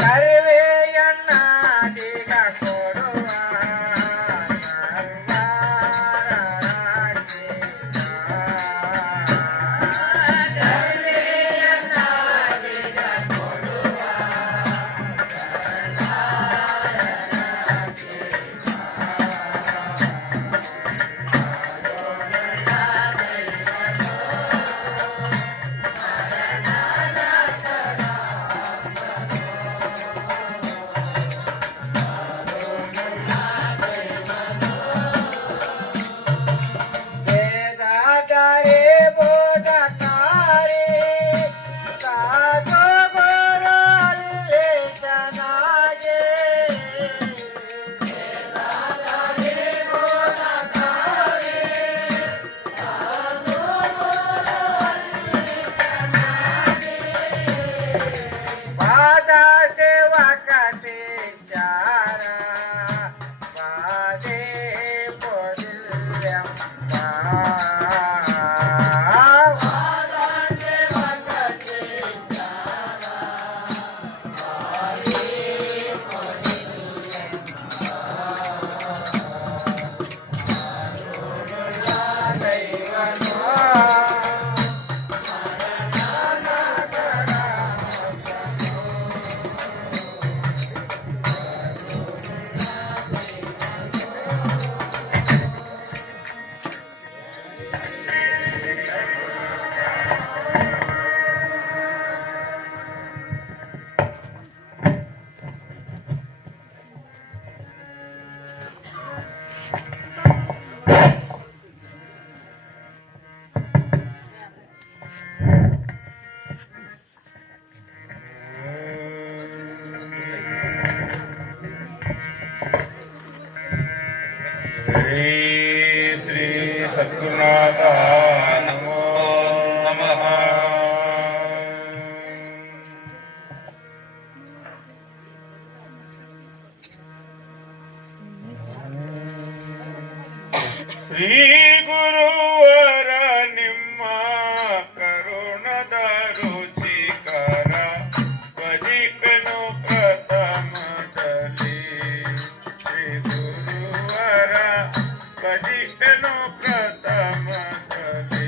ಕರಿವೆಯನ್ನಾದಿಗ ಕೊಡುವ ಶ್ರೀ ಸದ್ಗುರುನಾಥ ನಮೋ ನಮಃ. ಶ್ರೀ ಗುರುವರ ನಿಮ್ಮ ಕರುಣದ ರುಚಿಕರ ಭಜಿಪೆನು ಪ್ರಥಮದಲ್ಲಿ. ಶ್ರೀ ಗುರುವರ ಭಜಿಪೆನು ಪ್ರಥಮದಲ್ಲಿ.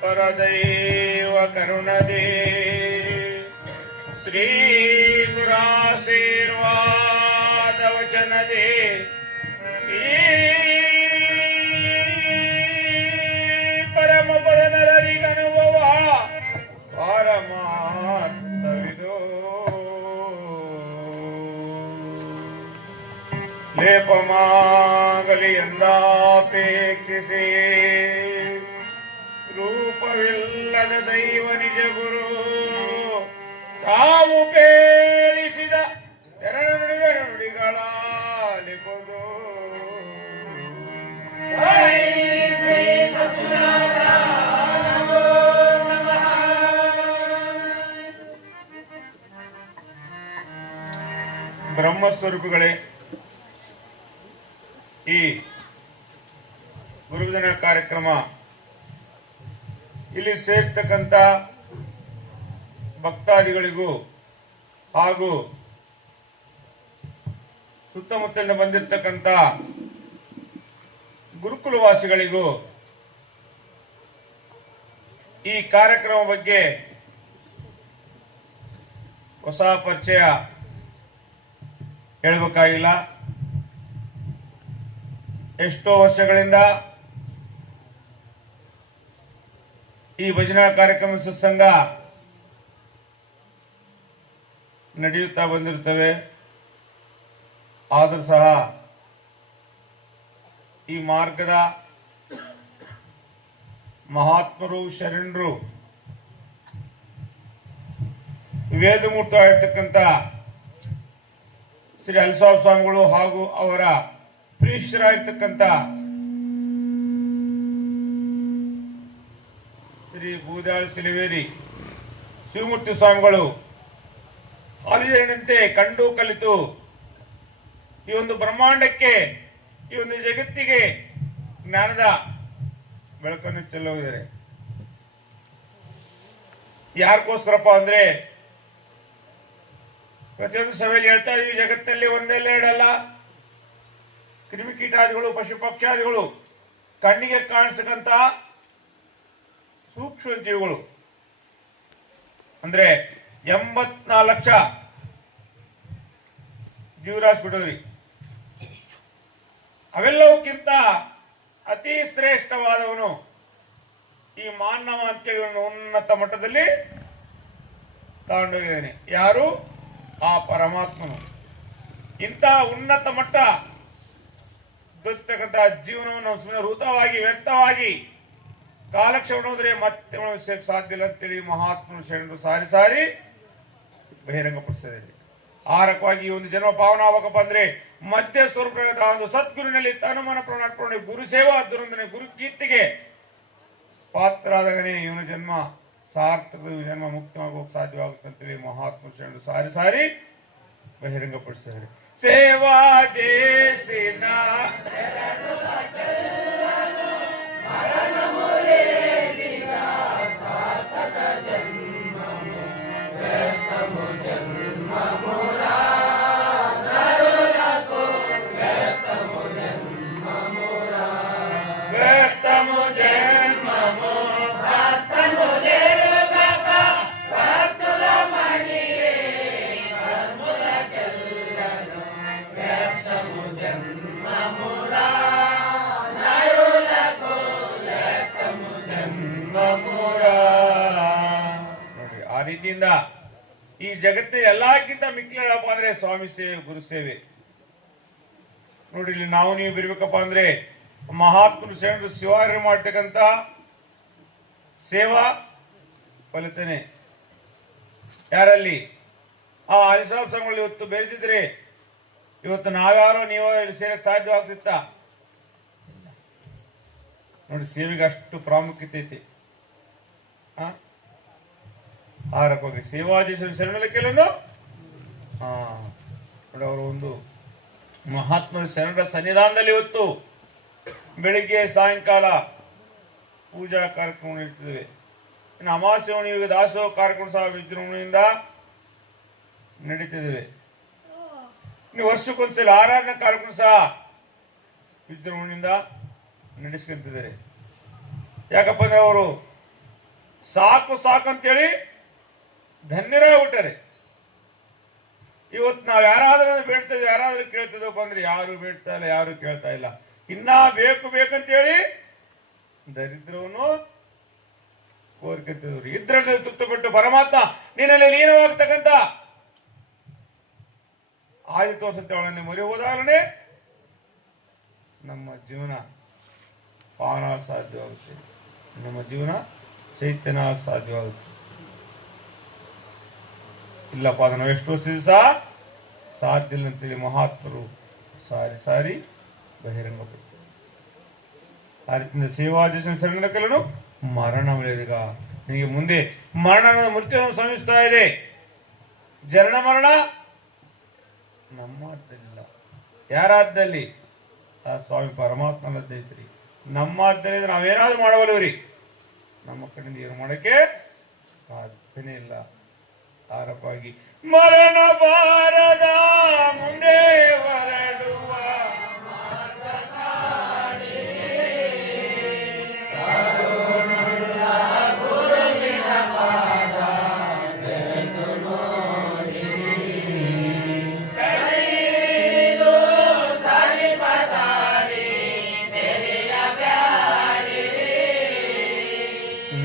परदैव करुणदे श्री गुराशीर्वाद वचन दे परम पद नररिगनुभव परमात्मविदो ಲೇಪಮಾಗಲಿ ಎಂದಾಪೇಕ್ಷಿಸಿ ರೂಪವಿಲ್ಲದ ದೈವ ನಿಜ ಗುರು ತಾವು ಪೇಳಿಸಿದ ಎರಡು ನುಡಿಗಳ ನುಡಿಗಳಾಲಿಪುದು ಬ್ರಹ್ಮಸ್ವರೂಪಿಗಳೇ, ಈ ಗುರುದಿನ ಕಾರ್ಯಕ್ರಮ ಇಲ್ಲಿ ಸೇರ್ತಕ್ಕಂಥ ಭಕ್ತಾದಿಗಳಿಗೂ ಹಾಗೂ ಸುತ್ತಮುತ್ತಲಿಂದ ಬಂದಿರತಕ್ಕಂಥ ಗುರುಕುಲವಾಸಿಗಳಿಗೂ ಈ ಕಾರ್ಯಕ್ರಮ ಬಗ್ಗೆ ಹೊಸ ಪರಿಚಯ ಹೇಳಬೇಕಾಗಿಲ್ಲ. ಎಷ್ಟೋ ವರ್ಷಗಳಿಂದ ಈ ಭಜನಾ ಕಾರ್ಯಕ್ರಮ ಸತ್ಸಂಗ ನಡೆಯುತ್ತಾ ಬಂದಿರುತ್ತವೆ. ಆದರೂ ಸಹ ಈ ಮಾರ್ಗದ ಮಹಾತ್ಮರು ಶರಣರು ವೇದಮೂರ್ತವಾಗಿರ್ತಕ್ಕಂಥ ಶ್ರೀ ಹಲಸಾಬ್ ಸ್ವಾಮಿಗಳು ಹಾಗೂ ಅವರ ಪ್ರೀಶರಾಗಿರ್ತಕ್ಕಂಥ ಶ್ರೀ ಬೂದಾಳ ಸಿಲಿವೇರಿ ಶಿವಮೂರ್ತಿ ಸ್ವಾಮಿಗಳು ಹಾಲಿನಂತೆ ಕಂಡು ಕಲಿತು ಈ ಒಂದು ಬ್ರಹ್ಮಾಂಡಕ್ಕೆ, ಈ ಒಂದು ಜಗತ್ತಿಗೆ ಜ್ಞಾನದ ಬೆಳಕನ್ನು ಚೆಲ್ಲುವುದರೆ ಯಾರಿಗೋಸ್ಕರಪ್ಪ ಅಂದ್ರೆ, ಪ್ರತಿಯೊಂದು ಸಭೆಯಲ್ಲಿ ಹೇಳ್ತಾ ಇದೀವಿ, ಜಗತ್ತಲ್ಲಿ ಒಂದೆಲ್ಲ ಎರಡಲ್ಲ, ಕ್ರಿಮಿಕೀಟಾದಿಗಳು ಪಶು ಪಕ್ಷಾದಿಗಳು ಕಣ್ಣಿಗೆ ಕಾಣಿಸ್ತಕ್ಕಂಥ ಸೂಕ್ಷ್ಮ ಜೀವಿಗಳು ಅಂದ್ರೆ 84 ಲಕ್ಷ ಜೀವರಾಶಿ ಬಿಡೋದ್ರಿ. ಅವೆಲ್ಲವಕ್ಕಿಂತ ಅತಿ ಶ್ರೇಷ್ಠವಾದವನು ಈ ಮಾನವ ಅಂತೇಳಿ ಉನ್ನತ ಮಟ್ಟದಲ್ಲಿ ತಗೊಂಡೋಗಿದ್ದಾನೆ. ಯಾರು? ಆ ಪರಮಾತ್ಮನು. ಇಂಥ ಉನ್ನತ ಮಟ್ಟ ದೊರೆತಕ್ಕಂಥ ಜೀವನವನ್ನು ಸುಮ್ಮನೆ ವೃತವಾಗಿ ವ್ಯರ್ಥವಾಗಿ ಕಾಲಕ್ಷೇಪ ಹೋದ್ರೆ ಮತ್ತೆ ವಿಷಯಕ್ಕೆ ಸಾಧ್ಯ ಇಲ್ಲ ಅಂತೇಳಿ ಮಹಾತ್ಮನು ಶರಣರು ಸಾರಿ ಸಾರಿ ಬಹಿರಂಗಪಡಿಸಿದ್ದಾರೆ. ಆ ರಕವಾಗಿ ಈ ಒಂದು ಜನ್ಮ ಪಾವನ ಆಗಬೇಕಪ್ಪ ಅಂದ್ರೆ ಮಧ್ಯ ಸ್ವರೂಪದ ಒಂದು ಸದ್ಗುರುವಿನಲ್ಲಿ ತನುಮನ ಪ್ರಾಣಾರ್ಪಣೆ, ಗುರು ಸೇವಾ ದುರಂದನೆ, ಗುರು ಕೀರ್ತಿಗೆ ಪಾತ್ರರಾದಾಗನೇ ಇವನ ಜನ್ಮ ಸಾರ್ಥಕ, ಜನ್ಮ ಮುಕ್ತವಾಗೋಕೆ ಸಾಧ್ಯವಾಗುತ್ತೆ ಅಂತೇಳಿ ಮಹಾತ್ಮ ಶರಣರು ಸಾರಿ ಸಾರಿ ಬಹಿರಂಗಪಡಿಸಿದ್ದಾರೆ. ಸೇವಾ ಜೇಸಿನ ರೀತಿಯಿಂದ ಈ ಜಗತ್ತಿನ ಎಲ್ಲಕ್ಕಿಂತ ಮಿಕ್ಕಿಲಪ್ಪ ಅಂದ್ರೆ ಸ್ವಾಮಿ ಸೇವೆ, ಗುರು ಸೇವೆ. ನೋಡಿ, ಇಲ್ಲಿ ನಾವು ನೀವು ಬಿರ್ಬೇಕಪ್ಪ ಅಂದ್ರೆ ಮಹಾತ್ಮರು ಶರಣರು ಶಿವಾರಿ ಮಾಡ್ತಕ್ಕಂಥ ಸೇವಾ ಫಲಿತನೆ ಯಾರಲ್ಲಿ ಆ ಅಲಿಸಾಬ್ ಸಂಘಗಳು ಇವತ್ತು ಬೆರೆತಿದ್ರೆ ಇವತ್ತು ನಾವ್ಯಾರೋ ನೀವೋ ಇಲ್ಲಿ ಸೇರಕ್ಕೆ ಸಾಧ್ಯವಾಗ್ತಿತ್ತ? ನೋಡಿ, ಸೇವೆಗೆ ಅಷ್ಟು ಪ್ರಾಮುಖ್ಯತೆ ಐತಿ. ಆರಕ್ಕೋಗಿ ಸೇವಾದೇಶ ಶರಣಲಿಕ್ಕೆಲ್ಲೂ ನೋಡಿ, ಅವರು ಒಂದು ಮಹಾತ್ಮರ ಶರಣರ ಸನ್ನಿಧಾನದಲ್ಲಿ ಇವತ್ತು ಬೆಳಿಗ್ಗೆ ಸಾಯಂಕಾಲ ಪೂಜಾ ಕಾರ್ಯಕ್ರಮ ನಡೀತಿದ್ದೇವೆ. ಇನ್ನು ಅಮಾವಾಸ್ಯೆ ಹುಣ್ಣಿಮೆಗೆ ದಾಸೋಹ ಕಾರ್ಯಕ್ರಮ ಸಹ ವಿಜೃಂಭಣೆಯಿಂದ ನಡೀತಿದ್ದೇವೆ. ಇನ್ನು ವರ್ಷಕ್ಕೊಂದ್ಸಲ ಆರಾಧನಾ ಕಾರ್ಯಕ್ರಮ ಸಹ ವಿಜೃಂಭಣೆಯಿಂದ ನಡೆಸ್ಕೊಂತಿದ್ದಾರೆ. ಯಾಕಪ್ಪ ಅಂದ್ರೆ ಅವರು ಸಾಕು ಸಾಕು ಅಂತೇಳಿ ಧನ್ಯರಾಗ್ಬಿಟ್ಟಾರೆ. ಇವತ್ತು ನಾವು ಯಾರಾದ್ರೂ ಬೇಡ್ತೇವೆ, ಯಾರಾದ್ರೂ ಕೇಳ್ತಿದ್ದಪ್ಪ ಅಂದ್ರೆ ಯಾರು ಬೇಡ್ತಾ ಇಲ್ಲ, ಯಾರು ಕೇಳ್ತಾ ಇಲ್ಲ. ಇನ್ನ ಬೇಕು ಬೇಕಂತೇಳಿ ದರಿದ್ರವನು ಕೋರ್ಕಂತಿದ್ರು. ಇದ್ರಲ್ಲಿ ತೃಪ್ತಪಟ್ಟು ಪರಮಾತ್ಮ ನಿನ್ನಲ್ಲಿ ಲೀನವಾಗ್ತಕ್ಕಂಥ ಆದಿ ತೋರ್ಸಂತೆ ಅವಳನ್ನೇ ಮೊರೆ ಹೋದಾಗಲೇ ನಮ್ಮ ಜೀವನ ಪಾವನ ಸಾಧ್ಯವಾಗುತ್ತೆ, ನಮ್ಮ ಜೀವನ ಚೈತನ್ಯ ಸಾಧ್ಯವಾಗುತ್ತೆ. ಇಲ್ಲಪ್ಪ ಅದನ್ನು ಎಷ್ಟು ವರ್ಷದ ಸಹ ಸಾಧ್ಯ ಇಲ್ಲ ಅಂತೇಳಿ ಮಹಾತ್ಮರು ಸಾರಿ ಸಾರಿ ಬಹಿರಂಗಪಡಿಸಿದರು. ಆ ರೀತಿಯಿಂದ ಸೇವಾದೇಶ ಶರಣರ ಕಲನು ಮರಣ ಈಗ ನಿನಗೆ ಮುಂದೆ ಮರಣದ ಮೃತ್ಯುವನ್ನು ಶ್ರಮಿಸ್ತಾ ಇದೆ. ಜರಣ ಮರಣ ನಮ್ಮದ್ದಿಲ್ಲ, ಯಾರಾದ್ದಲ್ಲಿ ಆ ಸ್ವಾಮಿ ಪರಮಾತ್ಮನದ್ದೈತ್ರಿ. ನಮ್ಮದ್ದಲ್ಲಿ ನಾವೇನಾದ್ರೂ ಮಾಡಬಲ್ಲವ್ರಿ, ನಮ್ಮ ಕಡೆಯಿಂದ ಏನು ಮಾಡಕ್ಕೆ ಸಾಧ್ಯನೇ ಇಲ್ಲ. ಆರಪ್ಪಾಗಿ ಮರಣ ಬಾರದ ಮುಂದೆ ಹೊರಡುವ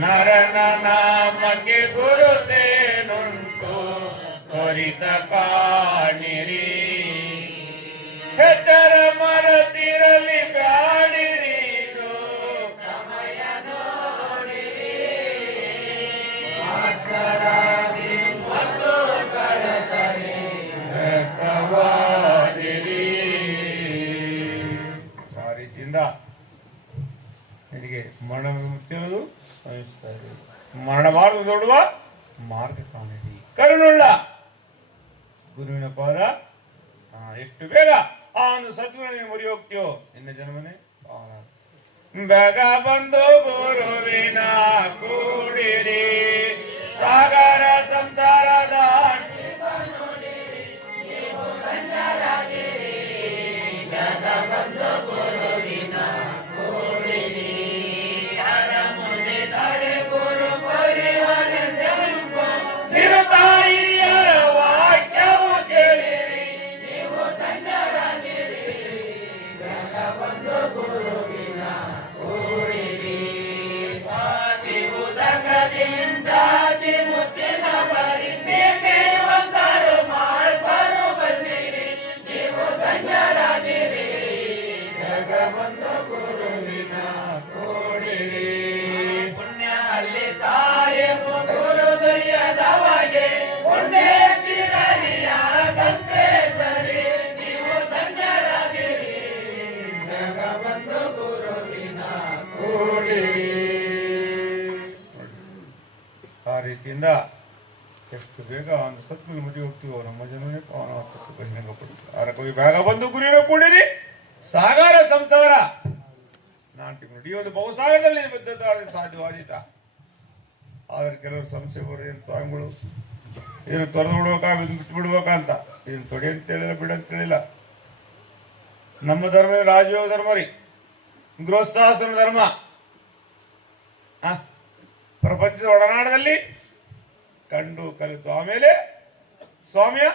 ನರನ ನಾಮಕ್ಕೆ ಗುರುತೇನುಂಟು ತ್ವರಿತ ಕಾಣಿರಿ, ಹೆಚ್ಚರ ಮರತಿರಲಿ ಬ್ಯಾಡಿರಿ, ಸಮಯ ನೋಡಿರಿ, ಅಕ್ಷರಾದಿ ಮತ್ತು ಕಡತರಿ ವ್ಯರ್ಥವಾದಿರಿ. ಆ ರೀತಿಯಿಂದ ನಿನಗೆ ಮರಣದ ಮುಖ್ಯನದು ಶ್ರಮಿಸ್ತಾ ಇದೆ. ಮರಣ ಮಾರ್ಗ ದೊಡ್ಡುವ ಮಾರ್ಗ ಕಾಣಿರಿ, ಕರುಣುಳ್ಳ ಗುರುವಿನ ಪಾದ ಎಷ್ಟು ಬೇಗ ಆ ಒಂದು ಸದ್ಗುಣ ನೀನು ಮುರಿ ಹೋಗ್ತೀಯೋ ನಿನ್ನ ಜನ್ಮನೇ ಬೇಗ ಬಂದು ಗುರುವಿನ ಕೂಡಿರಿ, ಸಾಗರ ಸಂಸಾರದ ಬಂದು ಗುರುವಿನ ಕೂಡಿರಿ, ನಿರುತಾಯಿಯರ ವಾಕ್ಯವು ಕೇಳಿರಿ, ನೀವು ಧನ್ಯರಾಗಿರಿ, ಬಂದು ಗುರುವಿನ ಕೂಡಿರಿ, ಸ್ವಾತಿವು ದಂಗದಿಂದ ಮುತ್ತಿನ ಬರಿ ಒಂದರು ಮಾಡ್ಬರು ಬಂದಿರಿ, ನೀವು ಧನ್ಯರಾಗಿರಿ, ಬಂದು ಗುರುವಿನ ಕೂಡಿರಿ. ಪುಣ್ಯ ಅಲ್ಲಿ ಸಾಯಬು ಗುರು ದೊರೆಯದವಗೆ ಪುಣ್ಯ ಸಿರರಿಯಾದಂತೆ ಸರಿ, ನೀವು ಧನ್ಯರಾಗಿರಿ, ಬಂದು ಗುರುವಿನ ಕೂಡಿರಿ. ಆ ರೀತಿಯಿಂದ ಎಷ್ಟು ಬೇಗ ಒಂದು ಸತ್ಮಲ್ಲಿ ಮದುವೆ ಹೋಗ್ತೀವೋ ನಮ್ಮ ಜನನೇ ಪಾವನವಾಗ್ತದೆ ಬಹಿರಂಗಪಡಿಸಿ. ಆರ ಕವಿ ಬೇಗ ಬಂದು ಗುರಿಯನ್ನು ಕೂಡಿರಿ, ಸಾಗರ ಸಂಸಾರ ನಾಟಿ ನೋಡಿ ಈ ಒಂದು ಬಹುಸಾಗರದಲ್ಲಿ ಬದ್ಧತೆ ಸಾಧ್ಯವಾದೀತ. ಆದರೆ ಕೆಲವರು ಸಂಶಯ ಬರ್ರಿ ಸ್ವಾಮಿಗಳು ಇದನ್ನು ತೊರೆದು ಬಿಡ್ಬೇಕಾ ಬಿಟ್ಟು ಬಿಡ್ಬೇಕಾ ಅಂತ, ಇದನ್ನು ತೊಡೆ ಅಂತ ಹೇಳಿಲ್ಲ, ಬಿಡಂತ ಹೇಳಿಲ್ಲ. ನಮ್ಮ ಧರ್ಮ ರಾಜಯೋಗ ಧರ್ಮ ರೀ, ಗೃಹಸ್ಥಾಶ್ರಮ ಧರ್ಮ. ಪ್ರಪಂಚದ ಒಡನಾಡದಲ್ಲಿ ಕಂಡು ಕಲಿತು ಆಮೇಲೆ ಸ್ವಾಮಿಯ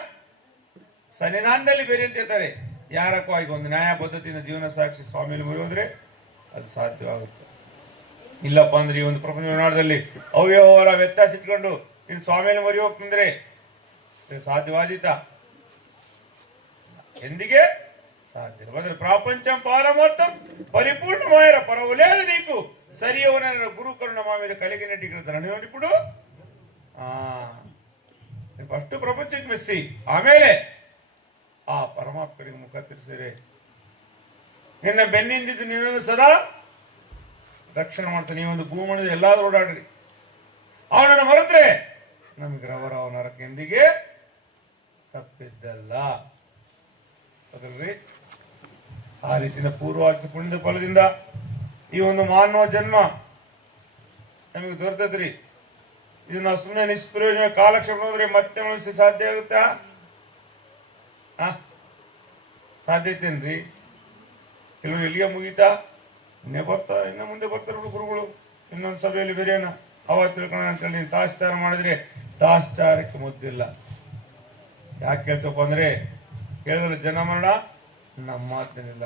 ಸನ್ನಿಧಾನದಲ್ಲಿ ಬೇರೆ ಅಂತ ಹೇಳ್ತಾರೆ. ಯಾರಕ್ಕೂ ಈಗ ಒಂದು ನ್ಯಾಯ ಪದ್ಧತಿಯಿಂದ ಜೀವನ ಸಾಕ್ಷಿ ಸ್ವಾಮಿಯಲ್ಲಿ ಮುರಿಯೋದ್ರೆ ಅದು ಸಾಧ್ಯವಾಗುತ್ತೆ. ಇಲ್ಲಪ್ಪ ಅಂದ್ರೆ ಈ ಒಂದು ಪ್ರಪಂಚ ಒಡನಾಡದಲ್ಲಿ ಅವ್ಯವಹಾರ ವ್ಯತ್ಯಾಸ ಇಟ್ಕೊಂಡು ಇದು ಸ್ವಾಮಿಯಲ್ಲಿ ಮರಿ ಹೋಗ್ತಂದ್ರೆ ಇದು ಸಾಧ್ಯವಾದೀತ? ಎಂದಿಗೆ ಸಾಧ್ಯ. ಬದಲು ಪ್ರಾಪಂಚಂ ಪಾರಮಾರ್ಥಂ పరిపూర్ణమాయర పరవలేదు నీకు సరియవన గురు కరుణ మా మీద కలిగినట్టు ఇక్కడ ఇప్పుడు ಫಸ್ಟ್ ಪ್ರಪಂಚಕ್ಕೆ ಮೆಸ್ಸಿ, ಆಮೇಲೆ ಆ ಪರಮಾತ್ಮನಿಗೆ ಮುಖ ತಿರ್ಸಿರೆ ನಿನ್ನ ಬೆನ್ನಿಂದಿದ್ದು ನಿನ್ನನ್ನು ಸದಾ ರಕ್ಷಣೆ ಮಾಡ್ತಾನೆ. ಈ ಒಂದು ಭೂಮಂಡಲದ ಎಲ್ಲಾದ್ರೂ ಓಡಾಡ್ರಿ, ಅವನನ್ನು ಮರೆತ್ರೆ ನಮಗೆ ರವರಾವ ನರಕ ಎಂದಿಗೆ ತಪ್ಪಿದ್ದಲ್ಲ. ಅದಲ್ರಿ ಆ ರೀತಿಯ ಪೂರ್ವಾರ್ಥ ಪುಣ್ಯದ ಫಲದಿಂದ ಈ ಒಂದು ಮಾನವ ಜನ್ಮ ನಮಗೆ ದೊರೆತದ್ರಿ. ಇದು ನಾವು ಸುಮ್ಮನೆ ನಿಷ್ಪ್ರಯೋಜನ ಕಾಲಕ್ಷೇಪ ಹೋದ್ರೆ ಮತ್ತೆ ಮನಸ್ಸಿಗೆ ಸಾಧ್ಯ ಆಗುತ್ತಾ? ಸಾಧ್ಯತೆನ್ರಿ? ಕೆಲವು ಎಲ್ಲಿಗೆ ಮುಗೀತಾ? ಇನ್ನೇ ಬರ್ತಾರೆ, ಇನ್ನ ಮುಂದೆ ಬರ್ತಾರೆ ಗುರುಗಳು. ಇನ್ನೊಂದು ಸಭೆಯಲ್ಲಿ ಬೇರೆನ ಅವ ತಿಳ್ಕೊಳ್ಳೋಣ ಅಂತೇಳಿ ನೀನು ತಾಶ್ಚಾರ ಮಾಡಿದ್ರೆ ತಾಶ್ಚಾರಕ್ಕೆ ಮುದ್ದಿಲ್ಲ. ಯಾಕೆ ಹೇಳ್ತಪ್ಪ ಅಂದ್ರೆ ಹೇಳಿದ್ರೆ ಜನ ಮರಣ ನಮ್ಮ ಮಾತೇನಿಲ್ಲ,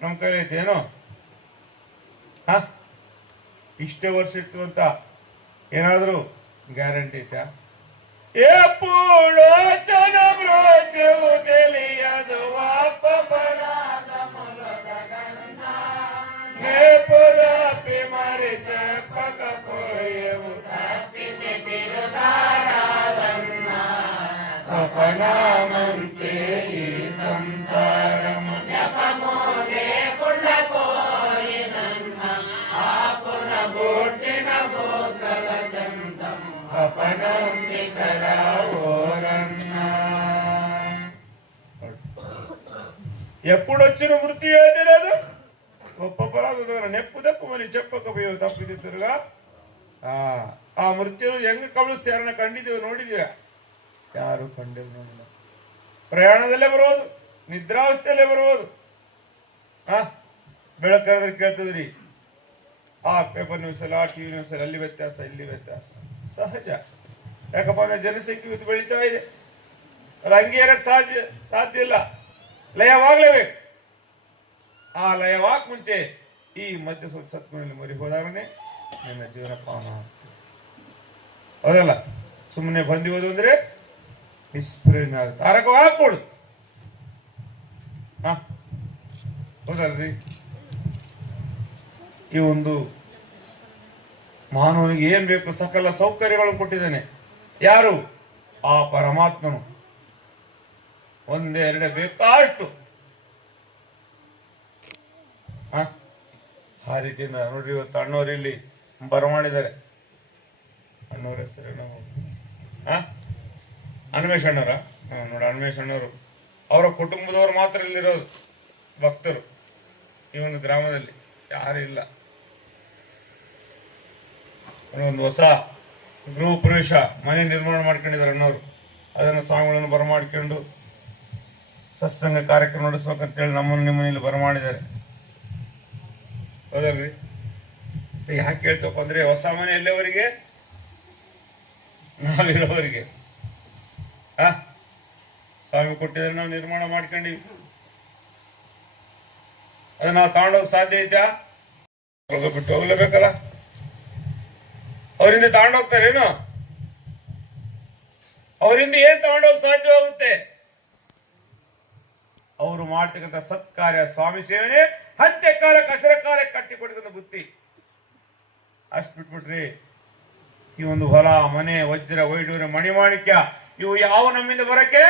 ನಮ್ಮ ಕೈಲಿ ಐತೇನೋ ಇಷ್ಟೇ ವರ್ಷ ಇತ್ತು ಅಂತ ಏನಾದರೂ ಗ್ಯಾರಂಟಿ ಐತಾ? ಎಪ್ಪುಳೋಚನ ಮೃತ್ಯು ತಿಳಿಯದು ಅಪರಾಧ ಮೂಲದಗನ್ನ ನೇಪುದಪ್ಪಿ ಮರಿ ಚಪ್ಪಕ ಪೊಯ್ಯವು ತಪ್ಪಿದೆ ತಿರುದಾರಾವನ್ನ ಸಪನಾಮಂತೆ ಈ ಸಂಸಾರಮ ನೆಪಮೋದೆ ಕುಳ್ಳ ಕೋರಿ ನನ್ನ ಆಪುನ ಬೋಟಿನ ಬೋಕಲ ಚಂದಂ ಅಪನಂಬಿಕರ ಓರನ್ನ. ఎప్పుడొచ్చిన మృత్యు ఏది లేదు, గొప్ప అపరాధం దగ్గర నెప్పు తప్పు మరి చెప్పకపోయేವು ತಪ್ಪಿದ್ದು ತಿರ್ಗಾ ಆ ಮೃತ್ಯುನು ಹೆಂಗ ಕಳಿಸ್ತಾರನ್ನ ಕಂಡಿದ್ದೀವಿ, ನೋಡಿದೀವ? ಯಾರು ಕಂಡಿಲ್ಲ, ನೋಡಿಲ್ಲ. ಪ್ರಯಾಣದಲ್ಲೇ ಬರೋದು, ನಿದ್ರಾವಸ್ಥೆಯಲ್ಲೇ ಬರೋದು. ಬೆಳಕಾದ್ರೆ ಕೇಳ್ತದ್ರಿ ಆ ಪೇಪರ್ ನ್ಯೂಸಲ್ಲಿ, ಆ ಟಿವಿ ನ್ಯೂಸಲ್ಲಿ, ಅಲ್ಲಿ ವ್ಯತ್ಯಾಸ ಇಲ್ಲಿ ವ್ಯತ್ಯಾಸ ಸಹಜ. ಯಾಕಪ್ಪ ಅಂದ್ರೆ ಜನಸಂಖ್ಯೆ ಇವತ್ತು ಬೆಳೀತಾ ಇದೆ, ಅದು ಹಂಗೆ ಇರಕ್ಕೆ ಸಾಧ್ಯ ಇಲ್ಲ, ಲಯವಾಗ್ಲೇಬೇಕು. ಆ ಲಯವಾಗ್ ಮುಂಚೆ ಈ ಮಧ್ಯ ಸ್ವಲ್ಪ ಸತ್ಗುಣದಲ್ಲಿ ಮರಿ ಹೋದಾಗನೇ ನಿನ್ನ ಜೀವನ ಪಾವನ. ಹೌದಲ್ಲ? ಸುಮ್ಮನೆ ಬಂದಿರೋದು ಅಂದ್ರೆ ನಿಷ್ಪ್ರಯೋಜನ ಆಗುತ್ತೆ. ಆರಕ್ಕೆ ಹಾಕೊಡುದು. ಹೌದಲ್ರಿ? ಈ ಒಂದು ಮಾನವನಿಗೆ ಏನ್ ಬೇಕು ಸಕಲ ಸೌಕರ್ಯಗಳನ್ನು ಕೊಟ್ಟಿದ್ದಾನೆ. ಯಾರು? ಆ ಪರಮಾತ್ಮನು. ಒಂದೇ ಎರಡೇ ಬೇಕಾಷ್ಟು. ಆ ರೀತಿಯಿಂದ ನೋಡ್ರಿ, ಇವತ್ತು ಅಣ್ಣವ್ರು ಇಲ್ಲಿ ಬರಮಾಡಿದ್ದಾರೆ. ಅಣ್ಣವ್ರ ಹೆಸರು ಅನ್ವೇಷ್ ಅಣ್ಣವ್ರ? ನೋಡಿ, ಅನ್ವೇಷ್ ಅಣ್ಣವರು ಅವರ ಕುಟುಂಬದವರು ಮಾತ್ರ ಇಲ್ಲಿರೋದು ಭಕ್ತರು. ಈ ಒಂದು ಗ್ರಾಮದಲ್ಲಿ ಯಾರು ಇಲ್ಲ. ಒಂದು ಹೊಸ ಗೃಹ ಪ್ರವೇಶ ಮನೆ ನಿರ್ಮಾಣ ಮಾಡ್ಕೊಂಡಿದ್ದಾರೆ ಅಣ್ಣವರು. ಅದನ್ನು ಸ್ವಾಮಿಗಳನ್ನು ಬರಮಾಡಿಕೊಂಡು ಸತ್ಸಂಗ ಕಾರ್ಯಕ್ರಮ ನಡೆಸ್ಬೇಕಂತೇಳಿ ನಮ್ಮನ್ನು ನಿಮ್ಮ ಮನೆಯಲ್ಲಿ ಬರಮಾಡಿದ್ದಾರೆ. ಹೌದಲ್ರಿ? ಯಾಕೆ ಹೇಳ್ತಪ್ಪ ಅಂದ್ರೆ ಹೊಸ ಮನೆ ಎಲ್ಲವರಿಗೆ? ನಾವಿರೋವರಿಗೆ. ಸ್ವಾಮಿ ಕೊಟ್ಟಿದ್ರೆ ನಾವು ನಿರ್ಮಾಣ ಮಾಡ್ಕೊಂಡಿವಿ. ಅದು ನಾವು ತಗೊಂಡೋಗಿ ಸಾಧ್ಯ ಐತಾ? ಬಿಟ್ಟು ಹೋಗ್ಲೇಬೇಕಲ್ಲ. ಅವರಿಂದ ತಗೊಂಡೋಗ್ತಾರೇನು? ಅವರಿಂದ ಏನ್ ತಗೊಂಡೋಗಿ ಸಾಧ್ಯವಾಗುತ್ತೆ? ಅವರು ಮಾಡ್ತಕ್ಕಂಥ ಸತ್ಕಾರ್ಯ ಸ್ವಾಮಿ ಸೇವನೆ ಹತ್ಯೆ ಕಾಲ ಕಸರ ಕಾಲ ಕಟ್ಟಿಕೊಡ್ತಕ್ಕಂಥ ಬುತ್ತಿ. ಅಷ್ಟು ಬಿಟ್ಬಿಟ್ರಿ ಈ ಒಂದು ಹೊಲ ಮನೆ ವಜ್ರ ವೈಡೂರ್ಯ ಮಣಿಮಾಣಿಕ್ಯ ಇವು ಯಾವ ನಮ್ಮಿಂದ ಬರಕ್ಕೆ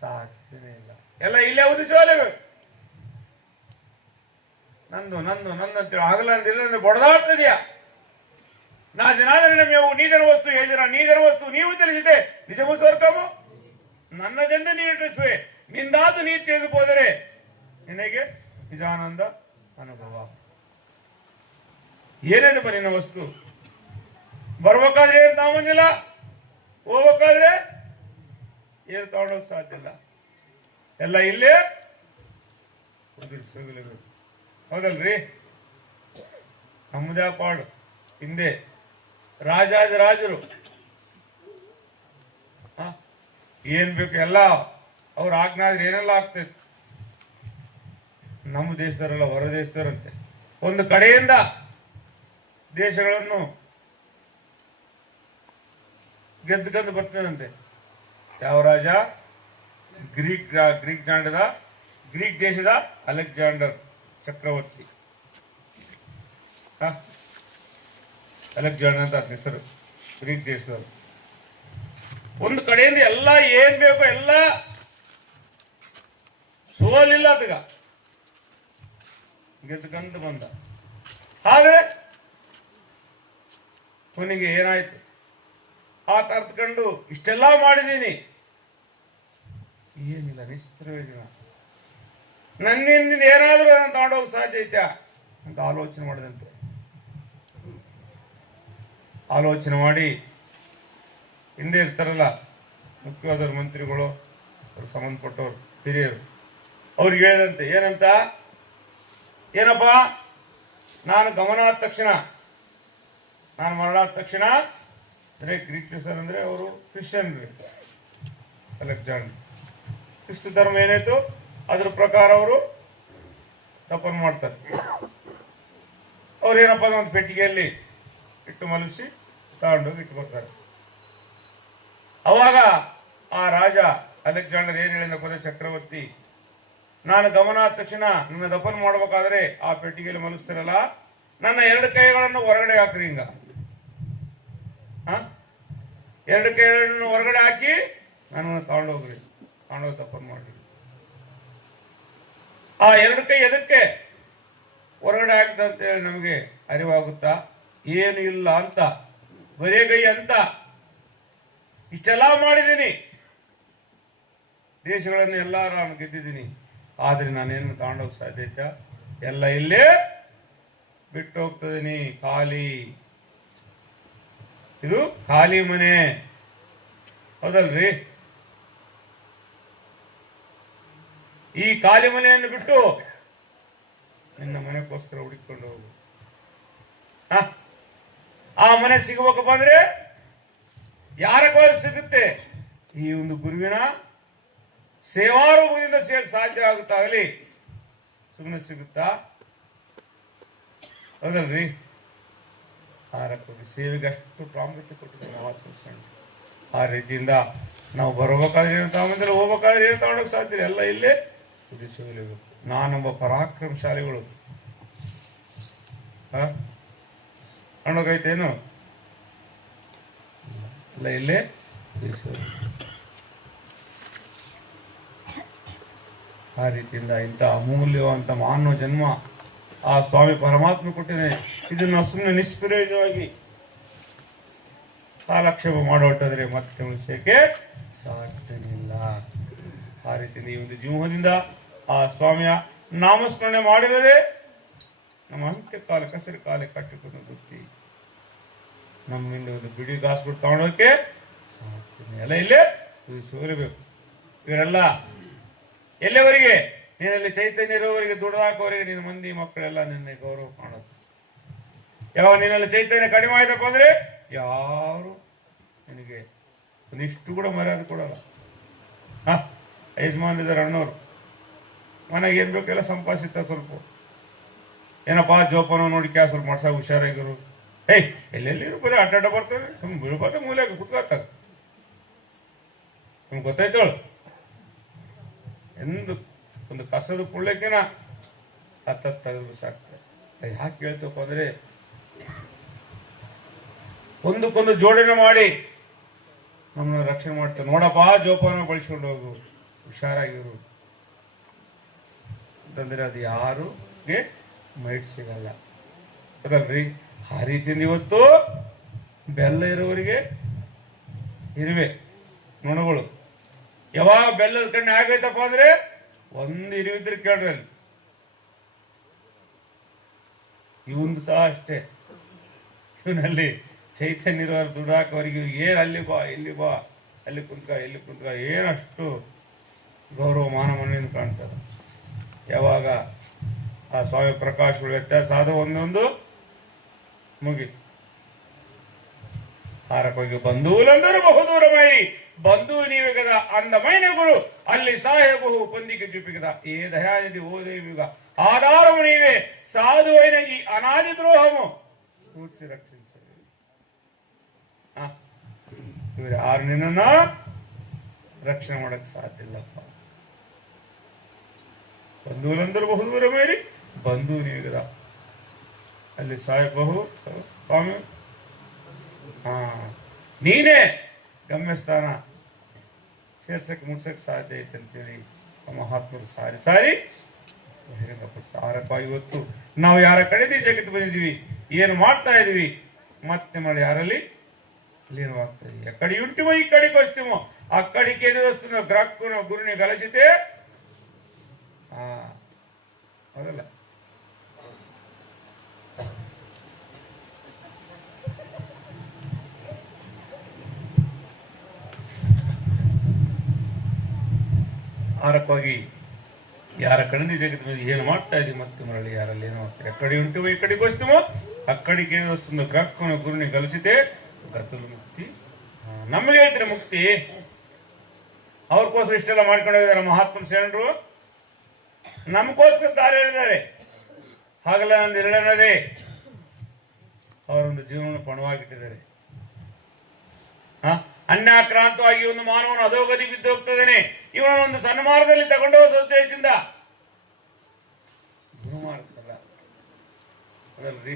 ಸಾಧ್ಯನೇ ಇಲ್ಲ. ಎಲ್ಲ ಇಲ್ಲೇ ಉದಿಸಲೇಬೇಕು. ನಂದು ನಂದು ನಂದು ಅಂತೇಳಿ ಆಗಲ್ಲ ಬಡದಾಡ್ತದ್ಯಾ. ನಾದಿನಾದರೆ ಮೇವು ನೀದರ ವಸ್ತು ಹೇಳಿರ ನೀದರ ವಸ್ತು ನೀವು ತಿಳಿಸಿದೆ ನಿಜಮೂ ಸ್ವರ್ಗಮು ನನ್ನದೆಂದು ನೀನು ತಿಳಿಸುವೆ. ನಿಂದಾದು ನೀ ತಿಳಿದು ಹೋದರೆ ನಿನಗೆ ನಿಜಾನಂದ ಅನುಭವ. ಏನೇನಪ್ಪ ನಿನ್ನ ವಸ್ತು? ಬರ್ಬೇಕಾದ್ರೆ ಏನು ತಗೊಂಬಂದಿಲ್ಲ, ಹೋಗ್ಬೇಕಾದ್ರೆ ಏನು ತಗೊಂಡೋಗ್ ಸಾಧ್ಯ ಇಲ್ಲ. ಎಲ್ಲ ಇಲ್ಲೇ ಉದಿರ್ಸೋಗಲೇಬೇಕು. ಹೌದಲ್ರಿ? ನಮ್ಮದೇ ಪಾಡು. ಹಿಂದೆ ರಾಜರು ಏನ್ ಬೇಕು ಎಲ್ಲ ಅವ್ರ ಆಜ್ಞಾದ್ರೆ ಏನೆಲ್ಲ ಆಗ್ತೈತಿ. ನಮ್ಮ ದೇಶದವರೆಲ್ಲ ಹೊರ ದೇಶದವರಂತೆ ಒಂದು ಕಡೆಯಿಂದ ದೇಶಗಳನ್ನು ಗೆದ್ದುಕೊಂಡು ಬರ್ತಾನಂತೆ. ಯಾವ ರಾಜ? ಗ್ರೀಕ್ ದೇಶದ ಅಲೆಕ್ಸಾಂಡರ್ ಚಕ್ರವರ್ತಿ. ಅಲೆಕ್ಸಾಂಡರ್ ಅಂತ ಆತನ ಹೆಸರು, ಗ್ರೀಕ್ ದೇಶದವರು. ಒಂದು ಕಡೆಯಿಂದ ಎಲ್ಲ ಏನ್ ಬೇಕು ಎಲ್ಲ ಸೋಲಿಲ್ಲ ಆತಗ, ಗೆದ್ದುಕೊಂಡು ಬಂದ. ಆದ್ರೆ ಕೊನೆಗೆ ಏನಾಯ್ತು? ಆತ ಅರ್ಥಕೊಂಡು ಇಷ್ಟೆಲ್ಲ ಮಾಡಿದ್ದೀನಿ, ಏನಿಲ್ಲ, ನಿಷ್ಪ್ರಯೋಜನ, ನನ್ನಿಂದ ಏನಾದರೂ ನಾನು ತಗೊಂಡೋಗಿ ಸಾಧ್ಯ ಐತ್ಯಾ ಅಂತ ಆಲೋಚನೆ ಮಾಡಿದಂತೆ. ಆಲೋಚನೆ ಮಾಡಿ ಹಿಂದೆ ಇರ್ತಾರಲ್ಲ ಮುಖ್ಯವಾದವ್ರು, ಮಂತ್ರಿಗಳು, ಅವ್ರಿಗೆ ಸಂಬಂಧಪಟ್ಟವ್ರು, ಹಿರಿಯರು, ಅವ್ರಿಗೆ ಹೇಳಿದಂತೆ ಏನಂತ, ಏನಪ್ಪ, ನಾನು ಗಮನಾದ ತಕ್ಷಣ, ನಾನು ಮರಣಾದ ತಕ್ಷಣ, ಅಂದ್ರೆ ಗ್ರೀಕ್ ದೇಶರ್ ಅಂದ್ರೆ ಅವರು ಕ್ರಿಶ್ಚಿಯನ್, ಅಲೆಕ್ಸಾಂಡರ್ ಕ್ರಿಸ್ತ ಧರ್ಮ ಏನಾಯ್ತು ಅದ್ರ ಪ್ರಕಾರ ಅವರು ತಪನ್ ಮಾಡ್ತಾರೆ. ಅವ್ರು ಏನಪ್ಪ ಒಂದು ಪೆಟ್ಟಿಗೆಯಲ್ಲಿ ಇಟ್ಟು ಮಲಗಿಸಿ ತಗೊಂಡೋಗಿ ಇಟ್ಟು ಬರ್ತಾರೆ. ಅವಾಗ ಆ ರಾಜ ಅಲೆಕ್ಸಾಂಡರ್ ಏನ್ ಹೇಳಿದ, ಚಕ್ರವರ್ತಿ, ನಾನು ಗಮನ ಆದ ತಕ್ಷಣ ನನ್ನ ದಫನ್ ಮಾಡ್ಬೇಕಾದ್ರೆ ಆ ಪೆಟ್ಟಿಗೆಯಲ್ಲಿ ಮಲಗಿಸ್ತಾರಲ್ಲ, ನನ್ನ 2 ಕೈಗಳನ್ನು ಹೊರಗಡೆ ಹಾಕ್ರಿ, ಹಿಂಗ 2 ಕೈಗಳನ್ನು ಹೊರಗಡೆ ಹಾಕಿ ನನ್ನನ್ನು ತಗೊಂಡೋಗ್ರಿ, ತಗೊಂಡೋಗಿ ದಫನ್ ಮಾಡ್ರಿ. ಆ 2 ಕೈ ಎದಕ್ಕೆ ಹೊರಗಡೆ ಹಾಕಿದಂತ ಹೇಳಿ ನಮಗೆ ಅರಿವಾಗುತ್ತಾ? ಏನು ಇಲ್ಲ ಅಂತ, ಬರೇ ಕೈ ಅಂತ. ಇಷ್ಟೆಲ್ಲ ಮಾಡಿದ್ದೀನಿ, ದೇಶಗಳನ್ನು ಎಲ್ಲ ನಾನು ಗೆದ್ದಿದ್ದೀನಿ, ಆದ್ರೆ ನಾನೇನು ತಗೊಂಡೋಗಿ ಸಾಧ್ಯ? ಎಲ್ಲ ಇಲ್ಲೇ ಬಿಟ್ಟು ಹೋಗ್ತದೀನಿ, ಖಾಲಿ. ಇದು ಖಾಲಿ ಮನೆ, ಹೌದಲ್ರಿ? ಈ ಖಾಲಿ ಮನೆಯನ್ನು ಬಿಟ್ಟು ನಿನ್ನ ಮನೆಗೋಸ್ಕರ ಹುಡುಕಿಕೊಂಡು ಹೋಗು. ಆ ಮನೆ ಸಿಗಬೇಕಪ್ಪ ಅಂದ್ರೆ ಯಾರ ಕೈಯಲ್ಲಿ ಸಿಗುತ್ತೆ? ಈ ಒಂದು ಗುರುವಿನ ಸೇವಾರೂಪದಿಂದ ಸಿಗಕ್ಕೆ ಸಾಧ್ಯ ಆಗುತ್ತಾಗಲಿ, ಸುಮ್ಮನೆ ಸಿಗುತ್ತಾ? ಹೌದಲ್ರಿ? ಸೇವೆಗೆ ಅಷ್ಟು ಪ್ರಾಮುಖ್ಯತೆ ಕೊಟ್ಟಿದ್ದಾರೆ ಮಹಾತ್ಮ. ಆ ರೀತಿಯಿಂದ ನಾವು ಬರಬೇಕಾದ್ರೆ ಏನು ತಗೊಂಬಂದ್ರೆ, ಹೋಗ್ಬೇಕಾದ್ರೆ ಏನು ತಗೊಳಕ್ ಸಾಧ್ಯ? ಎಲ್ಲ ಇಲ್ಲೇ ಉದ್ದೇಶಬೇಕು. ನಾನೊಬ್ಬ ಪರಾಕ್ರಮಶಾಲಿಗಳು ಕಾಣೋಕೈತೇನು? ಎಲ್ಲ ಇಲ್ಲೇ ಆ ರೀತಿಯಿಂದ ಇಂಥ ಅಮೂಲ್ಯವಂತ ಮಾನವ ಜನ್ಮ ಆ ಸ್ವಾಮಿ ಪರಮಾತ್ಮ ಕೊಟ್ಟಿದ್ದಾನೆ. ಇದನ್ನು ನಾವು ಸುಮ್ಮನೆ ನಿಷ್ಪ್ರಯೋಜನವಾಗಿ ಕಾಲಕ್ಷೇಪ ಮಾಡೋಟಾದ್ರೆ ಮತ್ತೆ ಉಳಿಸೋಕೆ ಸಾಧ್ಯವಿಲ್ಲ. ಆ ರೀತಿಯಿಂದ ಈ ಒಂದು ಜೀವನದಿಂದ ಆ ಸ್ವಾಮಿಯ ನಾಮಸ್ಮರಣೆ ಮಾಡಿರೋದೇ ನಮ್ಮ ಅಂತ್ಯ ಕಾಲ ಕಸರಿ ಕಾಲ ಕಟ್ಟಿಕೊಂಡು ಬುತ್ತಿ ನಮ್ಮಿಂದ ಒಂದು ಬಿಡಿ ಗಾಸುಗಳು ತಗೊಂಡೋಕೆ ಸಾಧ್ಯ ಎಲ್ಲ ಇಲ್ಲೇ ಸೋಲಬೇಕು. ಇವರೆಲ್ಲ ಎಲ್ಲಿವರೆಗೆ? ನೀನಲ್ಲಿ ಚೈತನ್ಯ ಇರೋವರೆಗೆ, ದುಡ್ದಾಕೋವರೆಗೆ ನಿನ್ನ ಮಂದಿ ಮಕ್ಕಳೆಲ್ಲ ನಿನ್ನೆ ಗೌರವ ಮಾಡೋದು. ಯಾವಾಗ ನಿನ್ನಲ್ಲಿ ಚೈತನ್ಯ ಕಡಿಮೆ ಆಯ್ತಪ್ಪ ಅಂದ್ರೆ ಯಾರು ನಿನಗೆ ಒಂದಿಷ್ಟು ಕೂಡ ಮರ್ಯಾದೆ ಕೊಡಲ್ಲ. ಯಜಮಾನ್ ಇದ್ದಾರೆ ಅಣ್ಣವ್ರು, ಮನೆಗೆ ಏನ್ ಬೇಕೆಲ್ಲ ಸಂಪಾದಿಸುತ್ತ, ಸ್ವಲ್ಪ ಏನಪ್ಪಾ ಜೋಪಾನ ನೋಡಿ ಸ್ವಲ್ಪ ಮಾಡ್ಸಾಗ ಹುಷಾರಾಗಿರು. ಎಲ್ಲೆಲ್ಲಿರು ಬರೀ ಅಡ್ಡ ಬರ್ತಾರೆ, ಸುಮ್ ಬಿಡ್ಬಾರ್ದು, ಮೂಲೆಗೆ ಕುತ್ಕೊತಾಗ. ನಿಮ್ಗೆ ಗೊತ್ತಾಯ್ತಳು, ಎಂದು ಒಂದು ಕಸದ ಪುಳ್ಳಕ್ಕೆನ ಹತ್ತ ತೆಗೆದು ಸಾಕ್ತಾರೆ. ಯಾಕೆ ಹೇಳ್ತಪ್ಪ ಅಂದ್ರೆ ಒಂದಕ್ಕೊಂದು ಜೋಡಣೆ ಮಾಡಿ ನಮ್ಮನ್ನ ರಕ್ಷಣೆ ಮಾಡ್ತಾರೆ. ನೋಡಪ್ಪ ಜೋಪಾನ ಬಳಸ್ಕೊಂಡು ಹೋಗು, ಹುಷಾರಾಗಿರು ಅಂತಂದ್ರೆ ಅದು ಯಾರಿಗೆ ಮೈಟ್ ಸಿಗಲ್ಲ, ಅದಲ್ರಿ? ಆ ರೀತಿಯಿಂದ ಇವತ್ತು ಬೆಲ್ಲ ಇರೋವರಿಗೆ ಇರುವೆ ನೊಣಗಳು. ಯಾವಾಗ ಬೆಲ್ಲದ ಕಣ್ಣೆ ಆಗೈತಪ್ಪ ಅಂದ್ರೆ ಒಂದು ಇರುವಿದ್ರೆ ಕೇಳ್ರಿ ಅಲ್ಲಿ. ಇವಂದು ಸಹ ಅಷ್ಟೇ, ಇವನಲ್ಲಿ ಚೈತನ್ಯ ಇರುವವರು ದುಡ್ಡಾಕವರಿಗೆ ಏನ್ ಅಲ್ಲಿ ಬಾ, ಇಲ್ಲಿ ಬಾ, ಅಲ್ಲಿ ಕುಂತ್ಕ, ಇಲ್ಲಿ ಕುಂತ್ಕ, ಏನಷ್ಟು ಗೌರವ ಮಾನ ಮನೆಯಿಂದ ಕಾಣ್ತಾರೆ. ಯಾವಾಗ ಆ ಸ್ವಾಮಿ ಪ್ರಕಾಶಗಳು ವ್ಯತ್ಯಾಸ ಆದ ಒಂದೊಂದು ಮುಗಿತು. ಹಾರಕೋಗಿ ಬಂಧುవులందరూ ಬಹುದೂರమై బంధువు నీవే కదా అందమైన గురు అల్లి సాహేబు పొందికి చూపి కదా ఏ దయానిధి ఓ దేవిగా ఆధారము నీవే సాధువైన ఈ అనాది ద్రోహము కూర్చి రక్షించండి. ಇವ್ರು ಯಾರು ನಿನ್ನ ರಕ್ಷಣೆ ಮಾಡಕ್ ಸಾಧ್ಯ ಇಲ್ಲಪ್ಪ. ಬಂಧುవులందరూ ಬಹುದೂರ ಮೇರಿ ಬಂಧು ನೀಗದ ಅಲ್ಲಿ ಸಾಯಬಹು ಸ್ವಾಮಿ. ನೀನೇ ಗಮ್ಯಸ್ಥಾನ ಸೇರ್ಸಕ್ಕೆ ಮುಡ್ಸಕ್ಕೆ ಸಾಧ್ಯ ಐತೆ ಅಂತೇಳಿ ಮಹಾತ್ಮರು ಸಾರಿ ಸಾರಿ ಬಹಿರಂಗಪಡಿಸ. ಇವತ್ತು ನಾವು ಯಾರ ಕಡೆದಿ ಜಗತ್ತು ಬಂದಿದ್ದೀವಿ, ಏನು ಮಾಡ್ತಾ ಇದೀವಿ, ಮತ್ತೆ ಮಾಡಿ ಯಾರಲ್ಲಿ ಲೀನವಾಗ್ತಾ ಇದೀವಿ. ಎಕ್ಕಡಿ ಉಂಟಿಮೋ ಈ ಕಡೆಗೆ ವಸ್ತುಮೋ ಅಕ್ಕಡಿಗೆ ವಸ್ತುನ ಗ್ರಾಹಕನ ಗುರುನಿ ಗಲಸಿತೆ ಅದಲ್ಲ. ಆರಕ್ಕಾಗಿ ಯಾರ ಕಡೆ ಜಗತ್ ಮೇಲೆ ಏನು ಮಾಡ್ತಾ ಇದೀವಿ ಮತ್ತೆ ಮರಳಿ ಯಾರಲ್ಲಿ ಏನೋ ಆಗ್ತದೆ. ಎಕ್ಕಡಿ ಉಂಟು ಈ ಕಡೆಗೆ ವಸ್ತುಮೋ ಅಕ್ಕಡಿಗೆ ವಸ್ತುನ ಗ್ರಾಹಕನ ಗುರುನಿ ಗಲಸಿತೆ ಗತಲು ಮುಕ್ತಿ. ನಮಗೆ ಐತ್ರಿ ಮುಕ್ತಿ. ಅವ್ರಿಗೋಸ್ಕರ ಇಷ್ಟೆಲ್ಲ ಮಾಡ್ಕೊಂಡು ಹೋಗಿದ್ದಾರೆ ಮಹಾತ್ಮ ಶರಣರು. ನಮಗೋಸ್ಕರ ದಾರಿ ಹೇಳಿದ್ದಾರೆ. ಹಾಗಲ್ಲ ನಂದು ಎರಡನದೇ ಅವರೊಂದು ಜೀವನ ಪಣವಾಗಿಟ್ಟಿದ್ದಾರೆ. ಅನ್ಯಾಕ್ರಾಂತವಾಗಿ ಒಂದು ಮಾನವನು ಅಧೋಗತಿ ಬಿದ್ದು ಹೋಗ್ತದೇನೆ. ಇವನೊಂದು ಸನ್ಮಾರ್ಗದಲ್ಲಿ ತಗೊಂಡು ಹೋದ ಉದ್ದೇಶದಿಂದ ಗುರುಮಾರ್ಗಲ್ಲ ಅದಲ್ರಿ.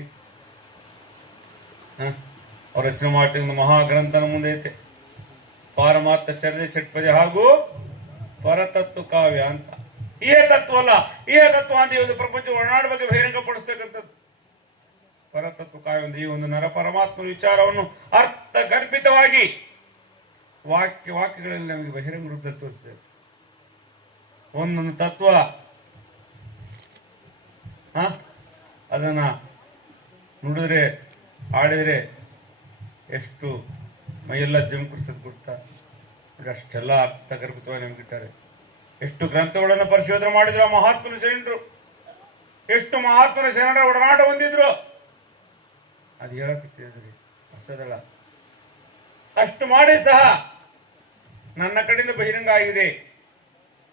ಅವ್ರ ರಚನೆ ಮಾಡ್ತಿದ್ದ ಒಂದು ಮಹಾಗ್ರಂಥನ ಮುಂದೆ ಐತೆ, ಪಾರಮಾರ್ಥ ಶರದೆ ಚಟ್ಪದಿ ಹಾಗೂ ಪರತತ್ವ ಕಾವ್ಯ ಅಂತ. ಇಹೇ ತತ್ವ ಅಲ್ಲ, ಇಹೇ ತತ್ವ ಅಂತ ಈ ಒಂದು ಪ್ರಪಂಚ ಒಳನಾಡ ಬಗ್ಗೆ ಬಹಿರಂಗಪಡಿಸ್ತಕ್ಕಂಥದ್ದು ಪರತತ್ವ ಕಾವ್ಯ. ಒಂದು ಈ ಒಂದು ನರ ಪರಮಾತ್ಮನ ವಿಚಾರವನ್ನು ಅರ್ಥಗರ್ಭಿತವಾಗಿ ವಾಕ್ಯಗಳಲ್ಲಿ ನಮಗೆ ಬಹಿರಂಗ ರೂಪದಲ್ಲಿ ತೋರಿಸ್ತೇವೆ. ಒಂದೊಂದು ತತ್ವ ಅದನ್ನ ನುಡಿದ್ರೆ ಆಡಿದ್ರೆ ಎಷ್ಟು ಮೈಯೆಲ್ಲ ಜಂಕುಡಿಸೋದು ಗೊತ್ತಾ. ಅಷ್ಟೆಲ್ಲ ಅರ್ಥಗರ್ಭಿತವಾಗಿ ನಮಗಿದ್ದಾರೆ. ಎಷ್ಟು ಗ್ರಂಥಗಳನ್ನು ಪರಿಶೋಧನೆ ಮಾಡಿದ್ರು ಮಹಾತ್ಮನ ಶರಣರು, ಎಷ್ಟು ಮಹಾತ್ಮನ ಶರಣರ ಒಡನಾಟ ಹೊಂದಿದ್ರು. ಅದು ಹೇಳಕ್ಕೆ ಹೊಸದಳ. ಅಷ್ಟು ಮಾಡಿ ಸಹ ನನ್ನ ಕಡೆಯಿಂದ ಬಹಿರಂಗ ಆಗಿದೆ,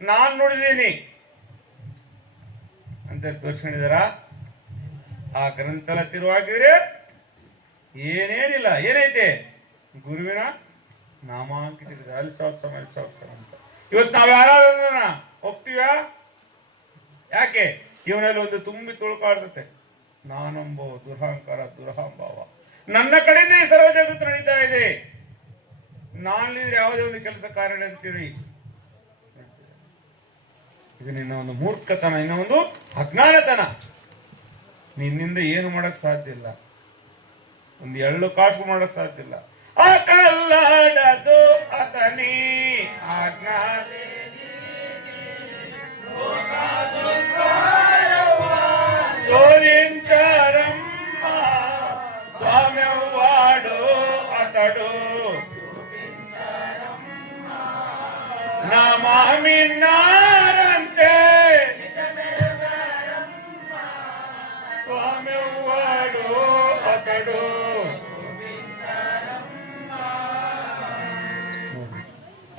ನಾನು ನೋಡಿದ್ದೀನಿ ಅಂತ ತೋರಿಸ್ಕೊಂಡಿದಾರ. ಆ ಗ್ರಂಥ ತಿರುವಾಗಿದ್ರೆ ಏನೇನಿಲ್ಲ, ಏನೈತೆ ಗುರುವಿನ ನಾಮಾಂಕಿತ ಅಲ್ಲಿ ಸಾವಿರ ಅಂತ. ಇವತ್ತು ನಾವು ಯಾರಾದ್ರೂ ಹೋಗ್ತೀವ, ಯಾಕೆ ಇವನಲ್ಲಿ ಒಂದು ತುಂಬಿ ತುಳುಕಾಡ್ತತೆ ನಾನಂಬೋ ದುರಹಂಕಾರ ದುರಹಂಭಾವ. ನನ್ನ ಕಡೆಯಿಂದ ಈ ಸರ್ವ ಜಗತ್ತು ನಡೀತಾ ಇದೆ, ನಾನಿದ್ರೆ ಯಾವುದೇ ಒಂದು ಕೆಲಸ ಕಾರ್ಯ ಅಂತೇಳಿ. ಇದು ನಿನ್ನ ಒಂದು ಮೂರ್ಖತನ, ನಿನ್ನ ಒಂದು ಅಜ್ಞಾನತನ. ನಿನ್ನಿಂದ ಏನು ಮಾಡಕ್ ಸಾಧ್ಯ ಇಲ್ಲ, ಒಂದು ಎಳ್ಳು ಕಾಸು ಮಾಡಕ್ ಸಾಧ್ಯ ಇಲ್ಲ. ಅಕಲ್ಲಡದು ಅತನಿ ಅಜ್ಞಾನ సోలించరమ్మ స్వామివాడు అతడు నమామిన్నారంటే స్వామివాడు అతడు.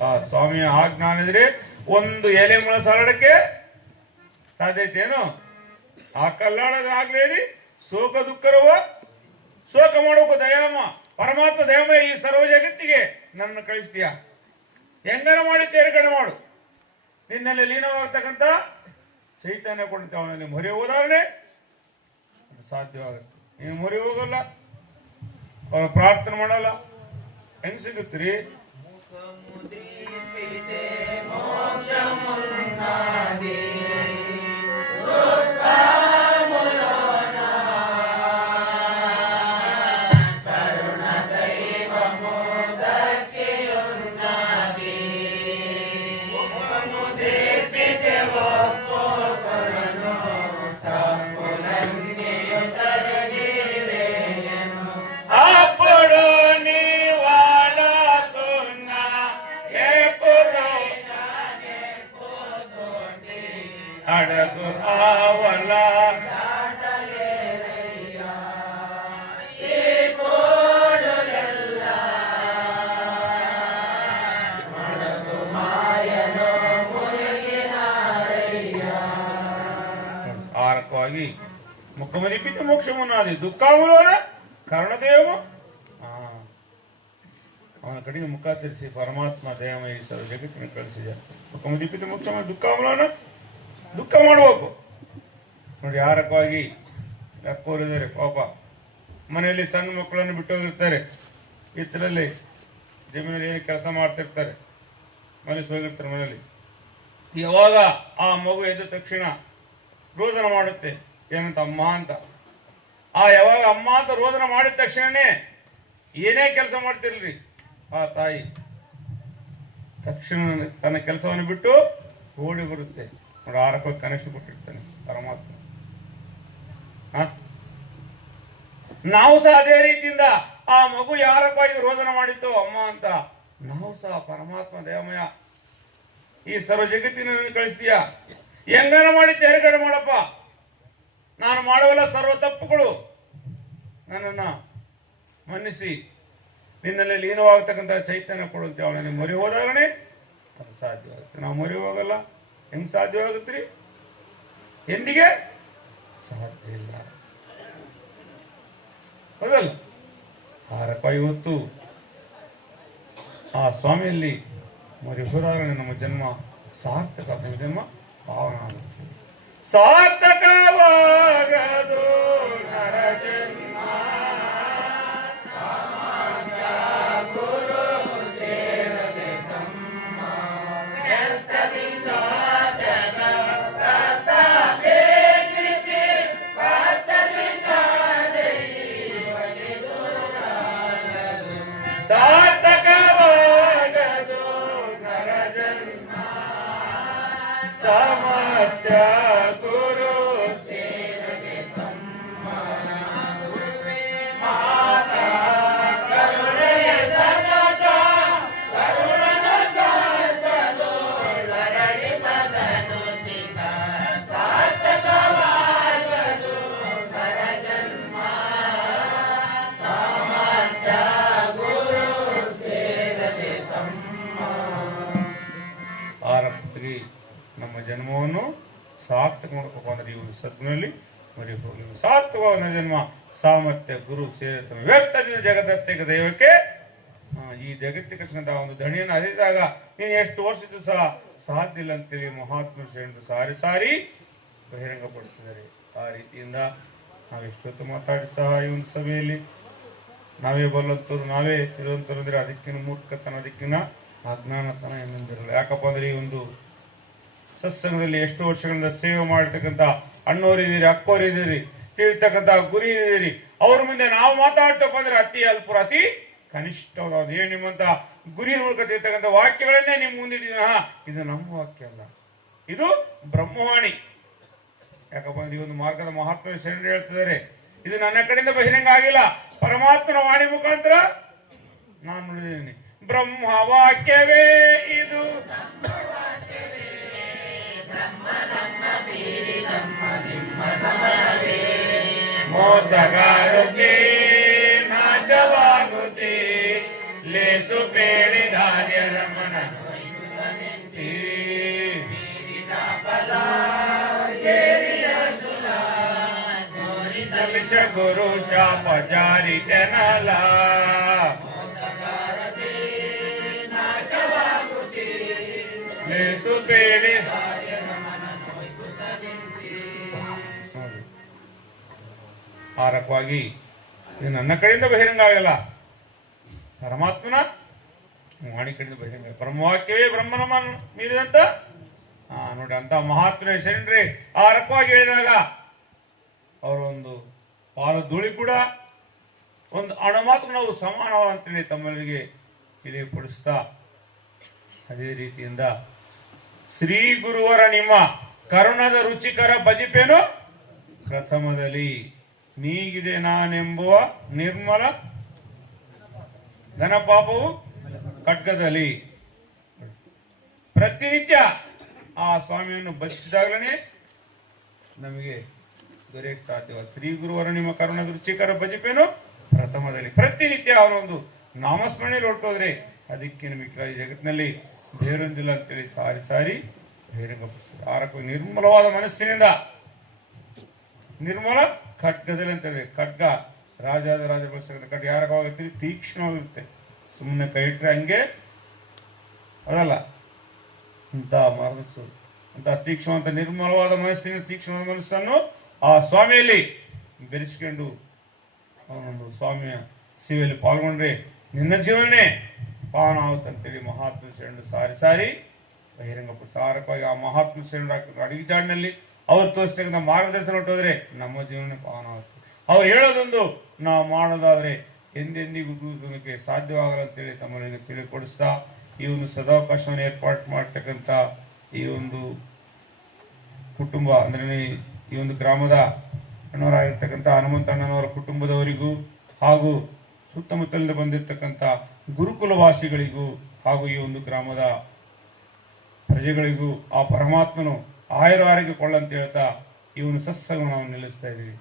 ಆ ಸ್ವಾಮಿಯ ಆಜ್ಞಾನಿದ್ರೆ ಒಂದು ಎಲೆ ಮುಳ ಸಾಲಡಕ್ಕೆ ಸಾಧ್ಯತೆ ಏನು? ಆ ಕಲ್ಲಾಡೋದಾಗ್ಲೇದಿ ಶೋಕ ದುಃಖರವ ಶೋಕ ಮಾಡೋಕು ದಯಾಮ ಪರಮಾತ್ಮ ದಯಾಮಯ ಈ ಸರ್ವ ಜಗತ್ತಿಗೆ ನನ್ನ ಕಳಿಸ್ತೀಯ. ಹೆಂಗನ ಮಾಡಿ ತೇರ್ಗಡೆ ಮಾಡು. ನಿನ್ನಲ್ಲಿ ಲೀನವಾಗತಕ್ಕಂಥ ಚೈತನ್ಯ ಕೊಡುತ್ತೆ. ಅವನಲ್ಲಿ ಮೊರೆ ಹೋದಾಗಲೇ ಅದು ಸಾಧ್ಯವಾಗುತ್ತೆ. ನೀನು ಮೊರೆ ಹೋಗಲ್ಲ, ಅವನು ಪ್ರಾರ್ಥನೆ ಮಾಡಲ್ಲ, ಹೆಂಗ್ ಸಿಗುತ್ತೀರಿ? అడగు ఆవల ఆరకವಾಗಿ ముఖమదిపితే మోక్షమున్నది దుఃఖములోన కరుణదేవము ಅವನ ಕಡೆಗೆ ಮುಖ ತಿರುಗಿಸಿ ಪರಮಾತ್ಮ ದಯಾಮಯ ಸರ್ವ ಜಗತ್ತಿನ ಕಳಿಸಿದ ಮುಖಮುದಿಪಿತ ಮುಖ್ಯಮ ದುಃಖ ದುಃಖ ಮಾಡಬೇಕು ನೋಡಿ. ಯಾರಕ್ಕಾಗಿ ಯಾಕೋರಿದ್ದಾರೆ ಪಾಪ, ಮನೆಯಲ್ಲಿ ಸಣ್ಣ ಮಕ್ಕಳನ್ನು ಬಿಟ್ಟೋಗಿರ್ತಾರೆ, ಹಿತ್ತಲಲ್ಲಿ ಜಮೀನಲ್ಲಿ ಏನು ಕೆಲಸ ಮಾಡ್ತಿರ್ತಾರೆ, ಮನಸ್ಸು ಹೋಗಿರ್ತಾರೆ ಮನೆಯಲ್ಲಿ. ಯಾವಾಗ ಆ ಮಗು ಎದ್ದ ತಕ್ಷಣ ರೋದನ ಮಾಡುತ್ತೆ, ಏನಂತ ಅಮ್ಮ ಅಂತ. ಯಾವಾಗ ಅಮ್ಮ ಅಂತ ರೋದನ ಮಾಡಿದ ತಕ್ಷಣನೇ ಏನೇ ಕೆಲಸ ಮಾಡ್ತಿರ್ಲಿ ಆ ತಾಯಿ ತಕ್ಷಣ ತನ್ನ ಕೆಲಸವನ್ನು ಬಿಟ್ಟು ಓಡಿ ಬರುತ್ತೆ ನೋಡಿ. ಆರಕ್ಕೋಗಿ ಕನೆಕ್ಷನ್ ಕೊಟ್ಟಿರ್ತಾನೆ ಪರಮಾತ್ಮ. ನಾವು ಸಹ ಅದೇ ರೀತಿಯಿಂದ ಆ ಮಗು ಯಾರಕ್ಕಾಗಿ ರೋದನ ಮಾಡಿತ್ತು ಅಮ್ಮ ಅಂತ, ನಾವು ಸಹ ಪರಮಾತ್ಮ ದಯಾಮಯ ಈ ಸರ್ವ ಜಗತ್ತಿನ ಕಳಿಸ್ತೀಯ, ಹೆಂಗಾರ ಮಾಡಿ ತೆರೆಗಡೆ ಮಾಡಪ್ಪ, ನಾನು ಮಾಡುವಲ್ಲ ಸರ್ವ ತಪ್ಪುಗಳು, ನನ್ನನ್ನು ಮನ್ನಿಸಿ ನಿನ್ನಲ್ಲಿ ಲೀನವಾಗತಕ್ಕಂಥ ಚೈತನ್ಯ ಕೊಡುವಂತೆ ಅವಳನ್ನು ಮೊರೆ ಹೋದಾಗನೇ ಅದು ಸಾಧ್ಯವಾಗುತ್ತೆ. ನಾವು ಮೊರೆ ಹೋಗಲ್ಲ, ಹೆಂಗ್ ಸಾಧ್ಯವಾಗುತ್ತೆ? ಎಂದಿಗೆ ಸಾಧ್ಯ ಇಲ್ಲ, ಹೌದಲ್ಲ? ಆರಪ್ಪ ಇವತ್ತು ಆ ಸ್ವಾಮಿಯಲ್ಲಿ ಮೊರೆ ಹೋದಾಗ ನಮ್ಮ ಜನ್ಮ ಸಾರ್ಥಕ, ನಮ್ಮ ಜನ್ಮ ಪಾವನ ಆಗುತ್ತೆ. ಸಾರ್ಥಕವಾಗದು ನರ ಜನ್ಮ ನಮ್ಮ ಜನ್ಮವನ್ನು ಸಾರ್ಥಕ ಮಾಡ್ಬೇಕು ಅಂದ್ರೆ ಈ ಒಂದು ಸದ್ನಲ್ಲಿ ಮರಿ ಹೋಗಿ ಸಾರ್ಥಕವಾದ ಜನ್ಮ ಸಾಮರ್ಥ್ಯ ಗುರು ಸೇರಿತಮ ವ್ಯಕ್ತದಿಂದ ಜಗದತ್ತಿಕ ದೈವಕ್ಕೆ ಈ ಜಗತ್ತಿಗೆ ಒಂದು ದಣಿಯನ್ನು ಅರಿದಾಗ ನೀನು ಎಷ್ಟು ವರ್ಷದ್ದು ಸಹ ಸಾಧ್ಯ ಇಲ್ಲ ಅಂತೇಳಿ ಮಹಾತ್ಮ ಶ್ರೇಣು ಸಾರಿ ಸಾರಿ ಬಹಿರಂಗಪಡಿಸಿದ್ದಾರೆ. ಆ ರೀತಿಯಿಂದ ನಾವೆಷ್ಟೊತ್ತು ಮಾತಾಡಿ ಸಹ ಈ ಒಂದು ಸಭೆಯಲ್ಲಿ ನಾವೇ ಬಲ್ಲಂತರು ನಾವೇ ಇರುವಂತರು ಅಂದ್ರೆ ಅದಕ್ಕಿನ ಮೂರ್ಖತನ ಅದಕ್ಕಿನ ಅಜ್ಞಾನತನ ಎನ್ನುವುದಿರಲ್ಲ. ಯಾಕಪ್ಪ ಅಂದ್ರೆ ಈ ಒಂದು ಸತ್ಸಂಗದಲ್ಲಿ ಎಷ್ಟು ವರ್ಷಗಳಿಂದ ಸೇವೆ ಮಾಡಿರ್ತಕ್ಕಂಥ ಅಣ್ಣೋರಿದ್ದೀರಿ, ಅಕ್ಕೋರಿದ್ದೀರಿ, ಕೇಳ್ತಕ್ಕಂಥ ಗುರಿ ಇದ್ದೀರಿ, ಅವ್ರ ಮುಂದೆ ನಾವು ಮಾತಾಡ್ತಪ್ಪ ಅಂದ್ರೆ ಅತಿ ಅಲ್ಪರು, ಅತಿ ಕನಿಷ್ಠವಾದ ಏನು ನಿಮ್ಮಂತ ಗುರಿ ಮೂಲಕ ತಿರ್ತಕ್ಕಂಥ ವಾಕ್ಯಗಳನ್ನೇ ನಿಮ್ಮ ಮುಂದಿಟ್ಟಿದ್ದೀನ. ಇದು ನಮ್ಮ ವಾಕ್ಯ ಅಲ್ಲ, ಇದು ಬ್ರಹ್ಮವಾಣಿ. ಯಾಕಪ್ಪ ಅಂದ್ರೆ ಈ ಒಂದು ಮಾರ್ಗದ ಮಹಾತ್ಮ ಶರಣರು ಹೇಳ್ತಿದ್ದಾರೆ, ಇದು ನನ್ನ ಕಡೆಯಿಂದ ಬಹಿರಂಗ ಆಗಿಲ್ಲ, ಪರಮಾತ್ಮನ ವಾಣಿ ಮುಖಾಂತರ ನಾನು ನುಡಿದಿದ್ದೀನಿ. ಬ್ರಹ್ಮ ವಾಕ್ಯವೇ ಇದು, ಮೋಸಗಾರಕ್ಕೆ ನಾಶವಾಗುತ್ತೆ, ಲೇಸು ಬೇಡಿದಾರ್ಯ ರಮಣ ಗುರು ಶಾಪ ಜಾರಿ ತೆನಲ ಲೇಸು ಬೇಡಿ ಆರಕವಾಗಿ ಇದು ನನ್ನ ಕಡೆಯಿಂದ ಬಹಿರಂಗ ಆಗಲ್ಲ, ಪರಮಾತ್ಮನ ವಾಣಿ ಕಡೆಯಿಂದ ಬಹಿರಂಗ. ಬ್ರಹ್ಮವಾಕ್ಯವೇ ಬ್ರಹ್ಮನ ಮೀರಿದಂತ ನೋಡಿ ಅಂತ ಮಹಾತ್ಮನ ಶರಣರೇ ಆರಕವಾಗಿ ಹೇಳಿದಾಗ ಅವರ ಒಂದು ಪಾದ ಧೂಳಿ ಕೂಡ ಒಂದು ಅಣ ಮಾತ್ರ ನಾವು ಸಮಾನವಾದಂತೇಳಿ ತಮ್ಮಲ್ಲಿಗೆ ತಿಳಿಯಪಡಿಸ್ತಾ, ಅದೇ ರೀತಿಯಿಂದ ಶ್ರೀ ಗುರುವರ ನಿಮ್ಮ ಕರುಣದ ರುಚಿಕರ ಭಜಿಪೇನು ಪ್ರಥಮದಲ್ಲಿ ನೀಗಿದೆ ನಾನೆಂಬುವ ನಿರ್ಮಲ ಘನಪಾಪವು ಖಡ್ಗದಲ್ಲಿ. ಪ್ರತಿನಿತ್ಯ ಆ ಸ್ವಾಮಿಯನ್ನು ಭಜಿಸಿದಾಗಲೇ ನಮಗೆ ದೊರೆಯಕ್ಕೆ ಸಾಧ್ಯವಾದ ಶ್ರೀ ಗುರುವರ ನಿಮ್ಮ ಕರುಣದ ರುಚಿಕರ ಭಜಿಪೇನು ಪ್ರಥಮದಲ್ಲಿ. ಪ್ರತಿನಿತ್ಯ ಅವನೊಂದು ನಾಮಸ್ಮರಣೆಯಲ್ಲಿ ಹೊರಟೋದ್ರೆ ಅದಕ್ಕೆ ನಮಗೆ ಜಗತ್ತಿನಲ್ಲಿ ಬೇರೊಂದಿಲ್ಲ ಅಂತೇಳಿ ಸಾರಿ ಸಾರಿ ಬಹಿರಂಗಪಡಿಸ್ತಾರೆ. ಆರಕ್ಕೂ ನಿರ್ಮಲವಾದ ಮನಸ್ಸಿನಿಂದ ನಿರ್ಮಲ ಖಡ್ಗದಲ್ಲಿ ಅಂತೇಳಿ, ಖಡ್ಗ ರಾಜಾದ ರಾಜ ಬಳಸ್ತಕ್ಕಂಥ ಖಡ್ಗ ಯಾರಕ್ಕಾಗುತ್ತೆ ತೀಕ್ಷ್ಣವಾಗಿರುತ್ತೆ, ಸುಮ್ಮನೆ ಕೈ ಇಟ್ಟರೆ ಹಂಗೆ ಅದಲ್ಲ. ಇಂಥ ಮನಸ್ಸು, ಅಂತ ತೀಕ್ಷ್ಣವಂತ ನಿರ್ಮಲವಾದ ಮನಸ್ಸಿನ ತೀಕ್ಷ್ಣವಾದ ಮನಸ್ಸನ್ನು ಆ ಸ್ವಾಮಿಯಲ್ಲಿ ಬೆರೆಸ್ಕೊಂಡು ಅವನೊಂದು ಸ್ವಾಮಿಯ ಸೇವೆಯಲ್ಲಿ ಪಾಲ್ಗೊಂಡ್ರೆ ನಿನ್ನ ಜೀವನನೇ ಪಾವನ ಆಗುತ್ತಂತೇಳಿ ಮಹಾತ್ಮ ಶರಣರು ಸಾರಿ ಸಾರಿ ಬಹಿರಂಗಪಡಿಸಾರಕವಾಗಿ ಆ ಮಹಾತ್ಮ ಶರಣರು ಅಡಿಗೆಜಾಡಿನಲ್ಲಿ ಅವ್ರು ತೋರಿಸ್ತಕ್ಕಂಥ ಮಾರ್ಗದರ್ಶನ ಹೊಟ್ಟೋದ್ರೆ ನಮ್ಮ ಜೀವನ ಪಾವನ ಆಗುತ್ತೆ. ಅವ್ರು ಹೇಳೋದೊಂದು ನಾವು ಮಾಡೋದಾದ್ರೆ ಎಂದೆಂದಿಗೂ ದೂರಕ್ಕೆ ಸಾಧ್ಯವಾಗಲ್ಲ ಅಂತೇಳಿ ತಮ್ಮನಿಗೆ ತಿಳಿಕೊಡಿಸ್ತಾ ಈ ಒಂದು ಸದಾವಕಾಶವನ್ನು ಏರ್ಪಾಡು ಮಾಡ್ತಕ್ಕಂಥ ಈ ಒಂದು ಕುಟುಂಬ ಅಂದ್ರೆ ಈ ಒಂದು ಗ್ರಾಮದ ಅಣ್ಣವರಾಗಿರ್ತಕ್ಕಂಥ ಹನುಮಂತಣ್ಣನವರ ಕುಟುಂಬದವರಿಗೂ ಹಾಗೂ ಸುತ್ತಮುತ್ತಲಿಂದ ಬಂದಿರತಕ್ಕಂಥ ಗುರುಕುಲವಾಸಿಗಳಿಗೂ ಹಾಗೂ ಈ ಒಂದು ಗ್ರಾಮದ ಪ್ರಜೆಗಳಿಗೂ ಆ ಪರಮಾತ್ಮನು ಆಯುರಾರೋಗ್ಯ ಕೊಳ್ಳಂತ ಹೇಳ್ತಾ ಈ ಒಂದು ಸತ್ಸಂಗ ನಾವು ನಿಲ್ಲಿಸ್ತಾ ಇದ್ದೀವಿ.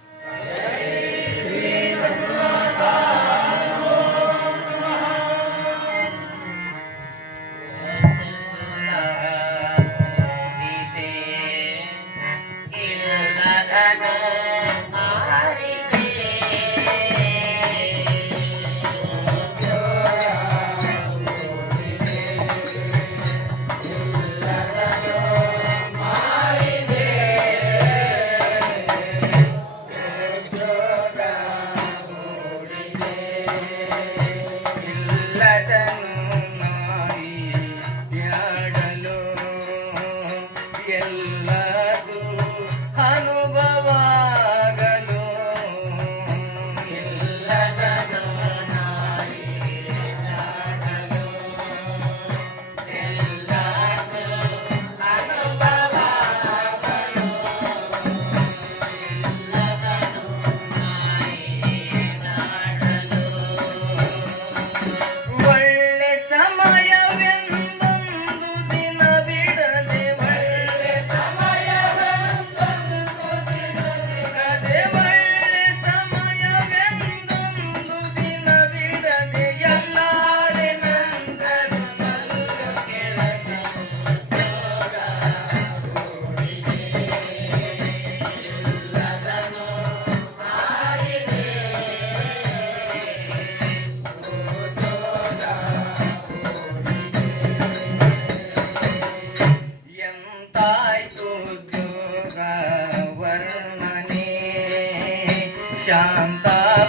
ಶಾಂತ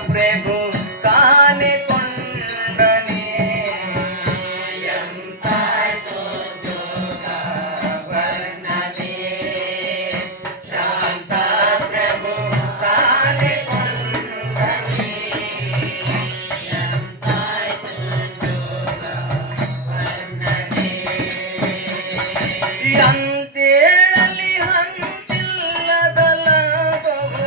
ಪ್ರಭು ಕಾನೆ ಕೊಂಡನೆ ಎಂತಾಯ್ತು ಜೋಗ ವರ್ಣನೆ ಶಾಂತ ಪ್ರಭು ಕಾನೆ ಕೊಂಡನೆ ಎಂತಾಯ್ತು ಜೋಗ ವರ್ಣನೆ ಅಂತೇಳಲಿ ಹಂತಿಲ್ಲದ ಲಾಭವು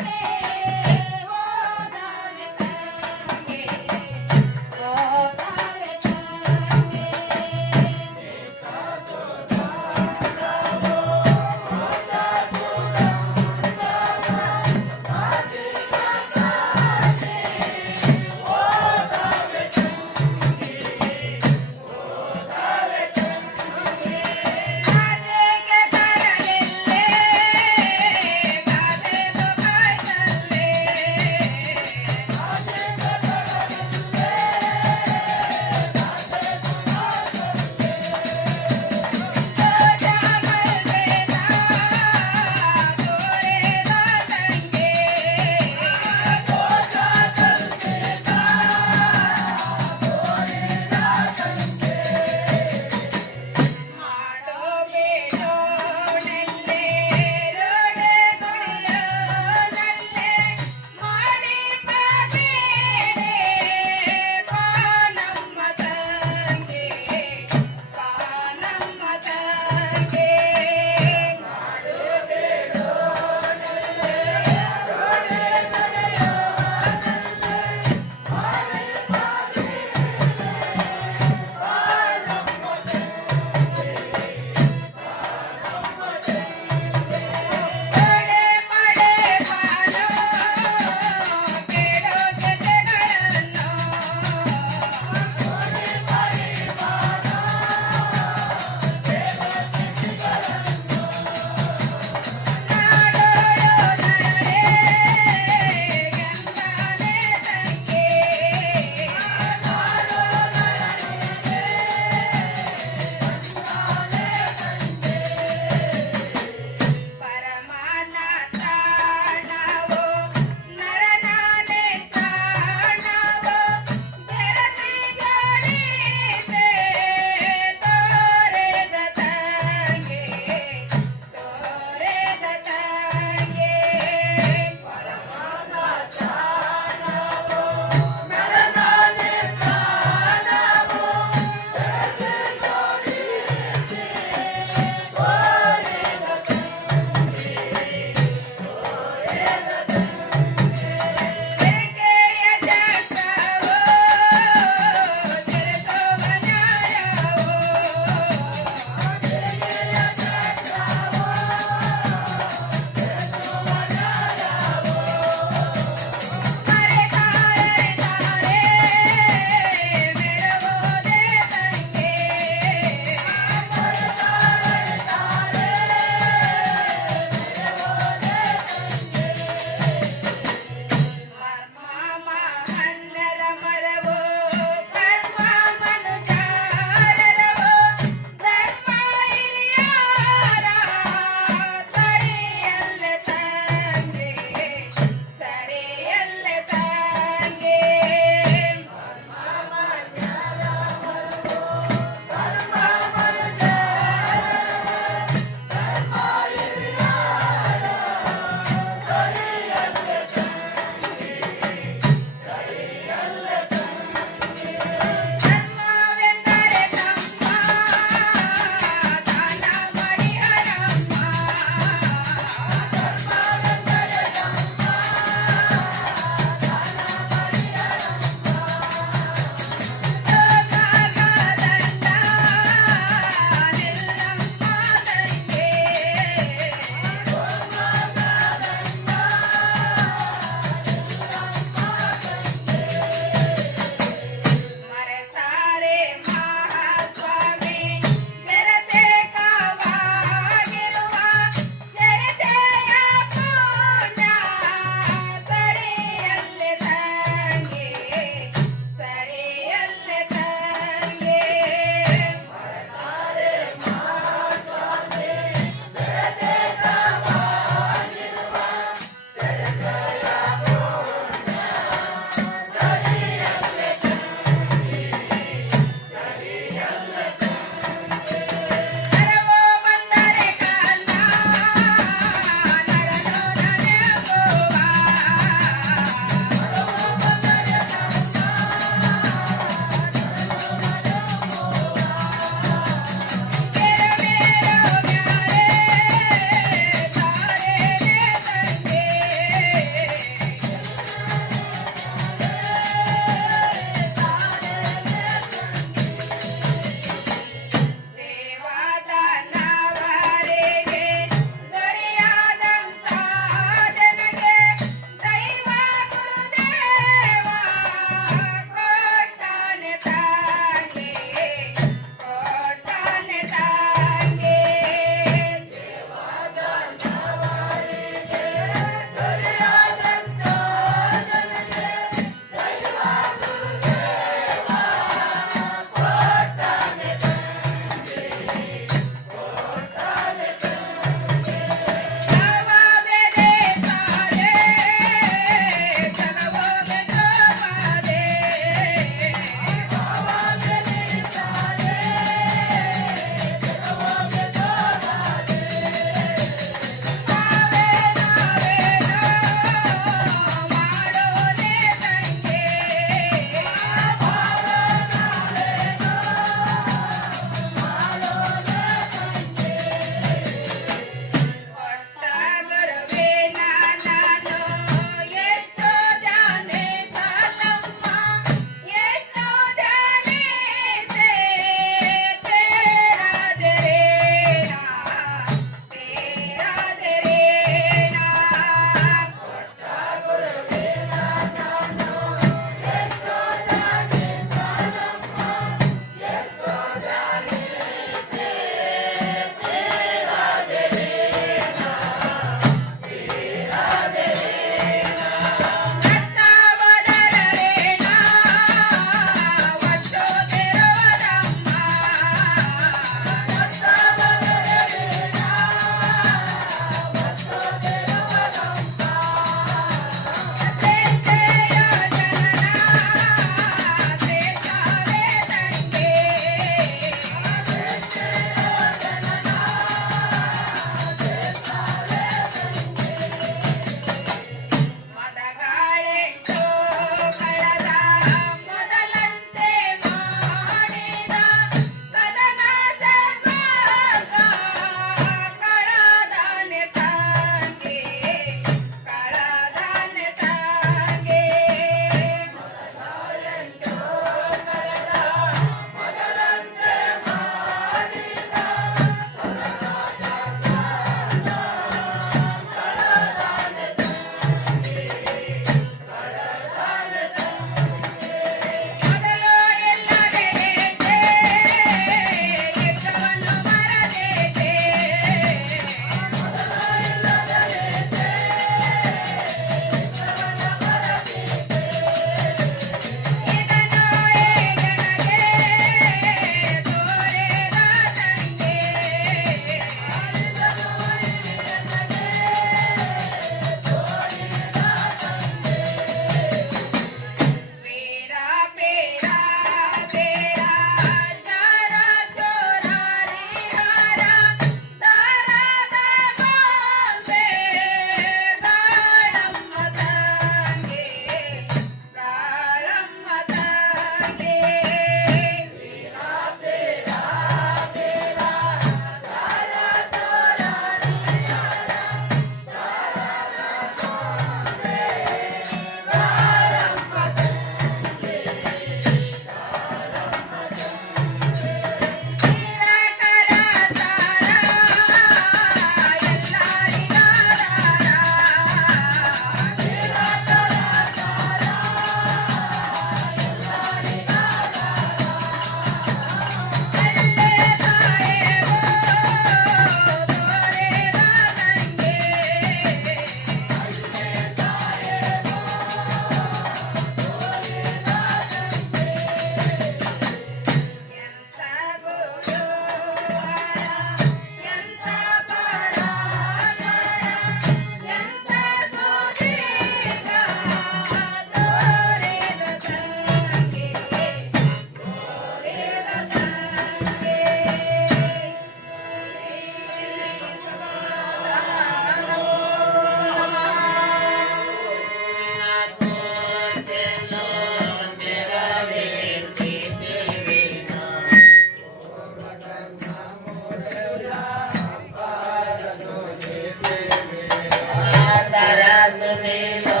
ಸುನಿಲೋ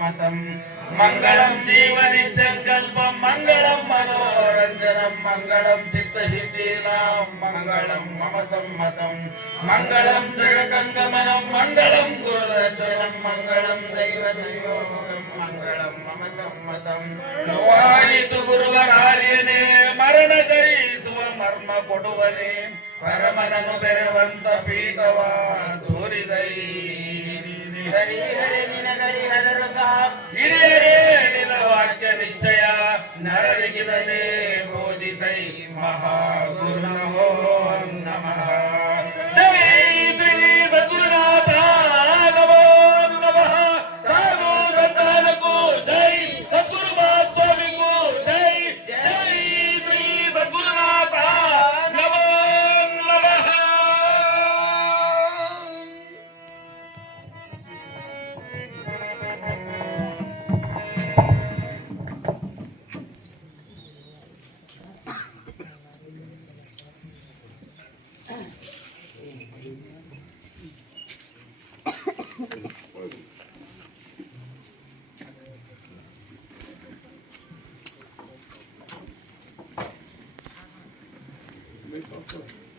सम्मतं मङ्गलं जीवनि संकल्पं मङ्गलं मनोरञ्जनं मङ्गलं चित्तसिद्धीनां मङ्गलं मम सम्मतं मङ्गलं जगगङ्गमनं मङ्गलं गुरुदर्शनं मङ्गलं दैवसंयोगं मङ्गलं मम सम्मतं ವಾಯಿತು ಗುರುವರಾರ್ಯನೇ ಮರಣ ಜಯಿಸುವ ಮರ್ಮ ಕೊಡುವನೇ ಪರಮನನು ಬೆರವಂತ ಪೀಠವ ತೋರಿದೈ ಹರಿ ಹರಿ ನಿನಗರಿ ಹರರು ಸಹ ಹಿರಿಯರೇ ನಿನ್ನ ವಾಕ್ಯ ನಿಶ್ಚಯ ನರರಿಗಿದನೇ ಬೋಧಿಸೈ ಮಹಾಗುರು ನಮೋ ನಮಃ ಜೈ ಶ್ರೀ ಸದ್ಗುರುನಾಥ ನಮೋ ನಮಃ ಸಾಧು ಸಂತಾನಕ್ಕೂ ಜೈ ಸದ್ಗುರು ಮಹಾಸ್ವಾಮಿಗೂ ಜೈ ಜೈ ಶ್ರೀ ಸದ್ಗುರುನಾಥ ನಮೋ ನಮಃ Make up.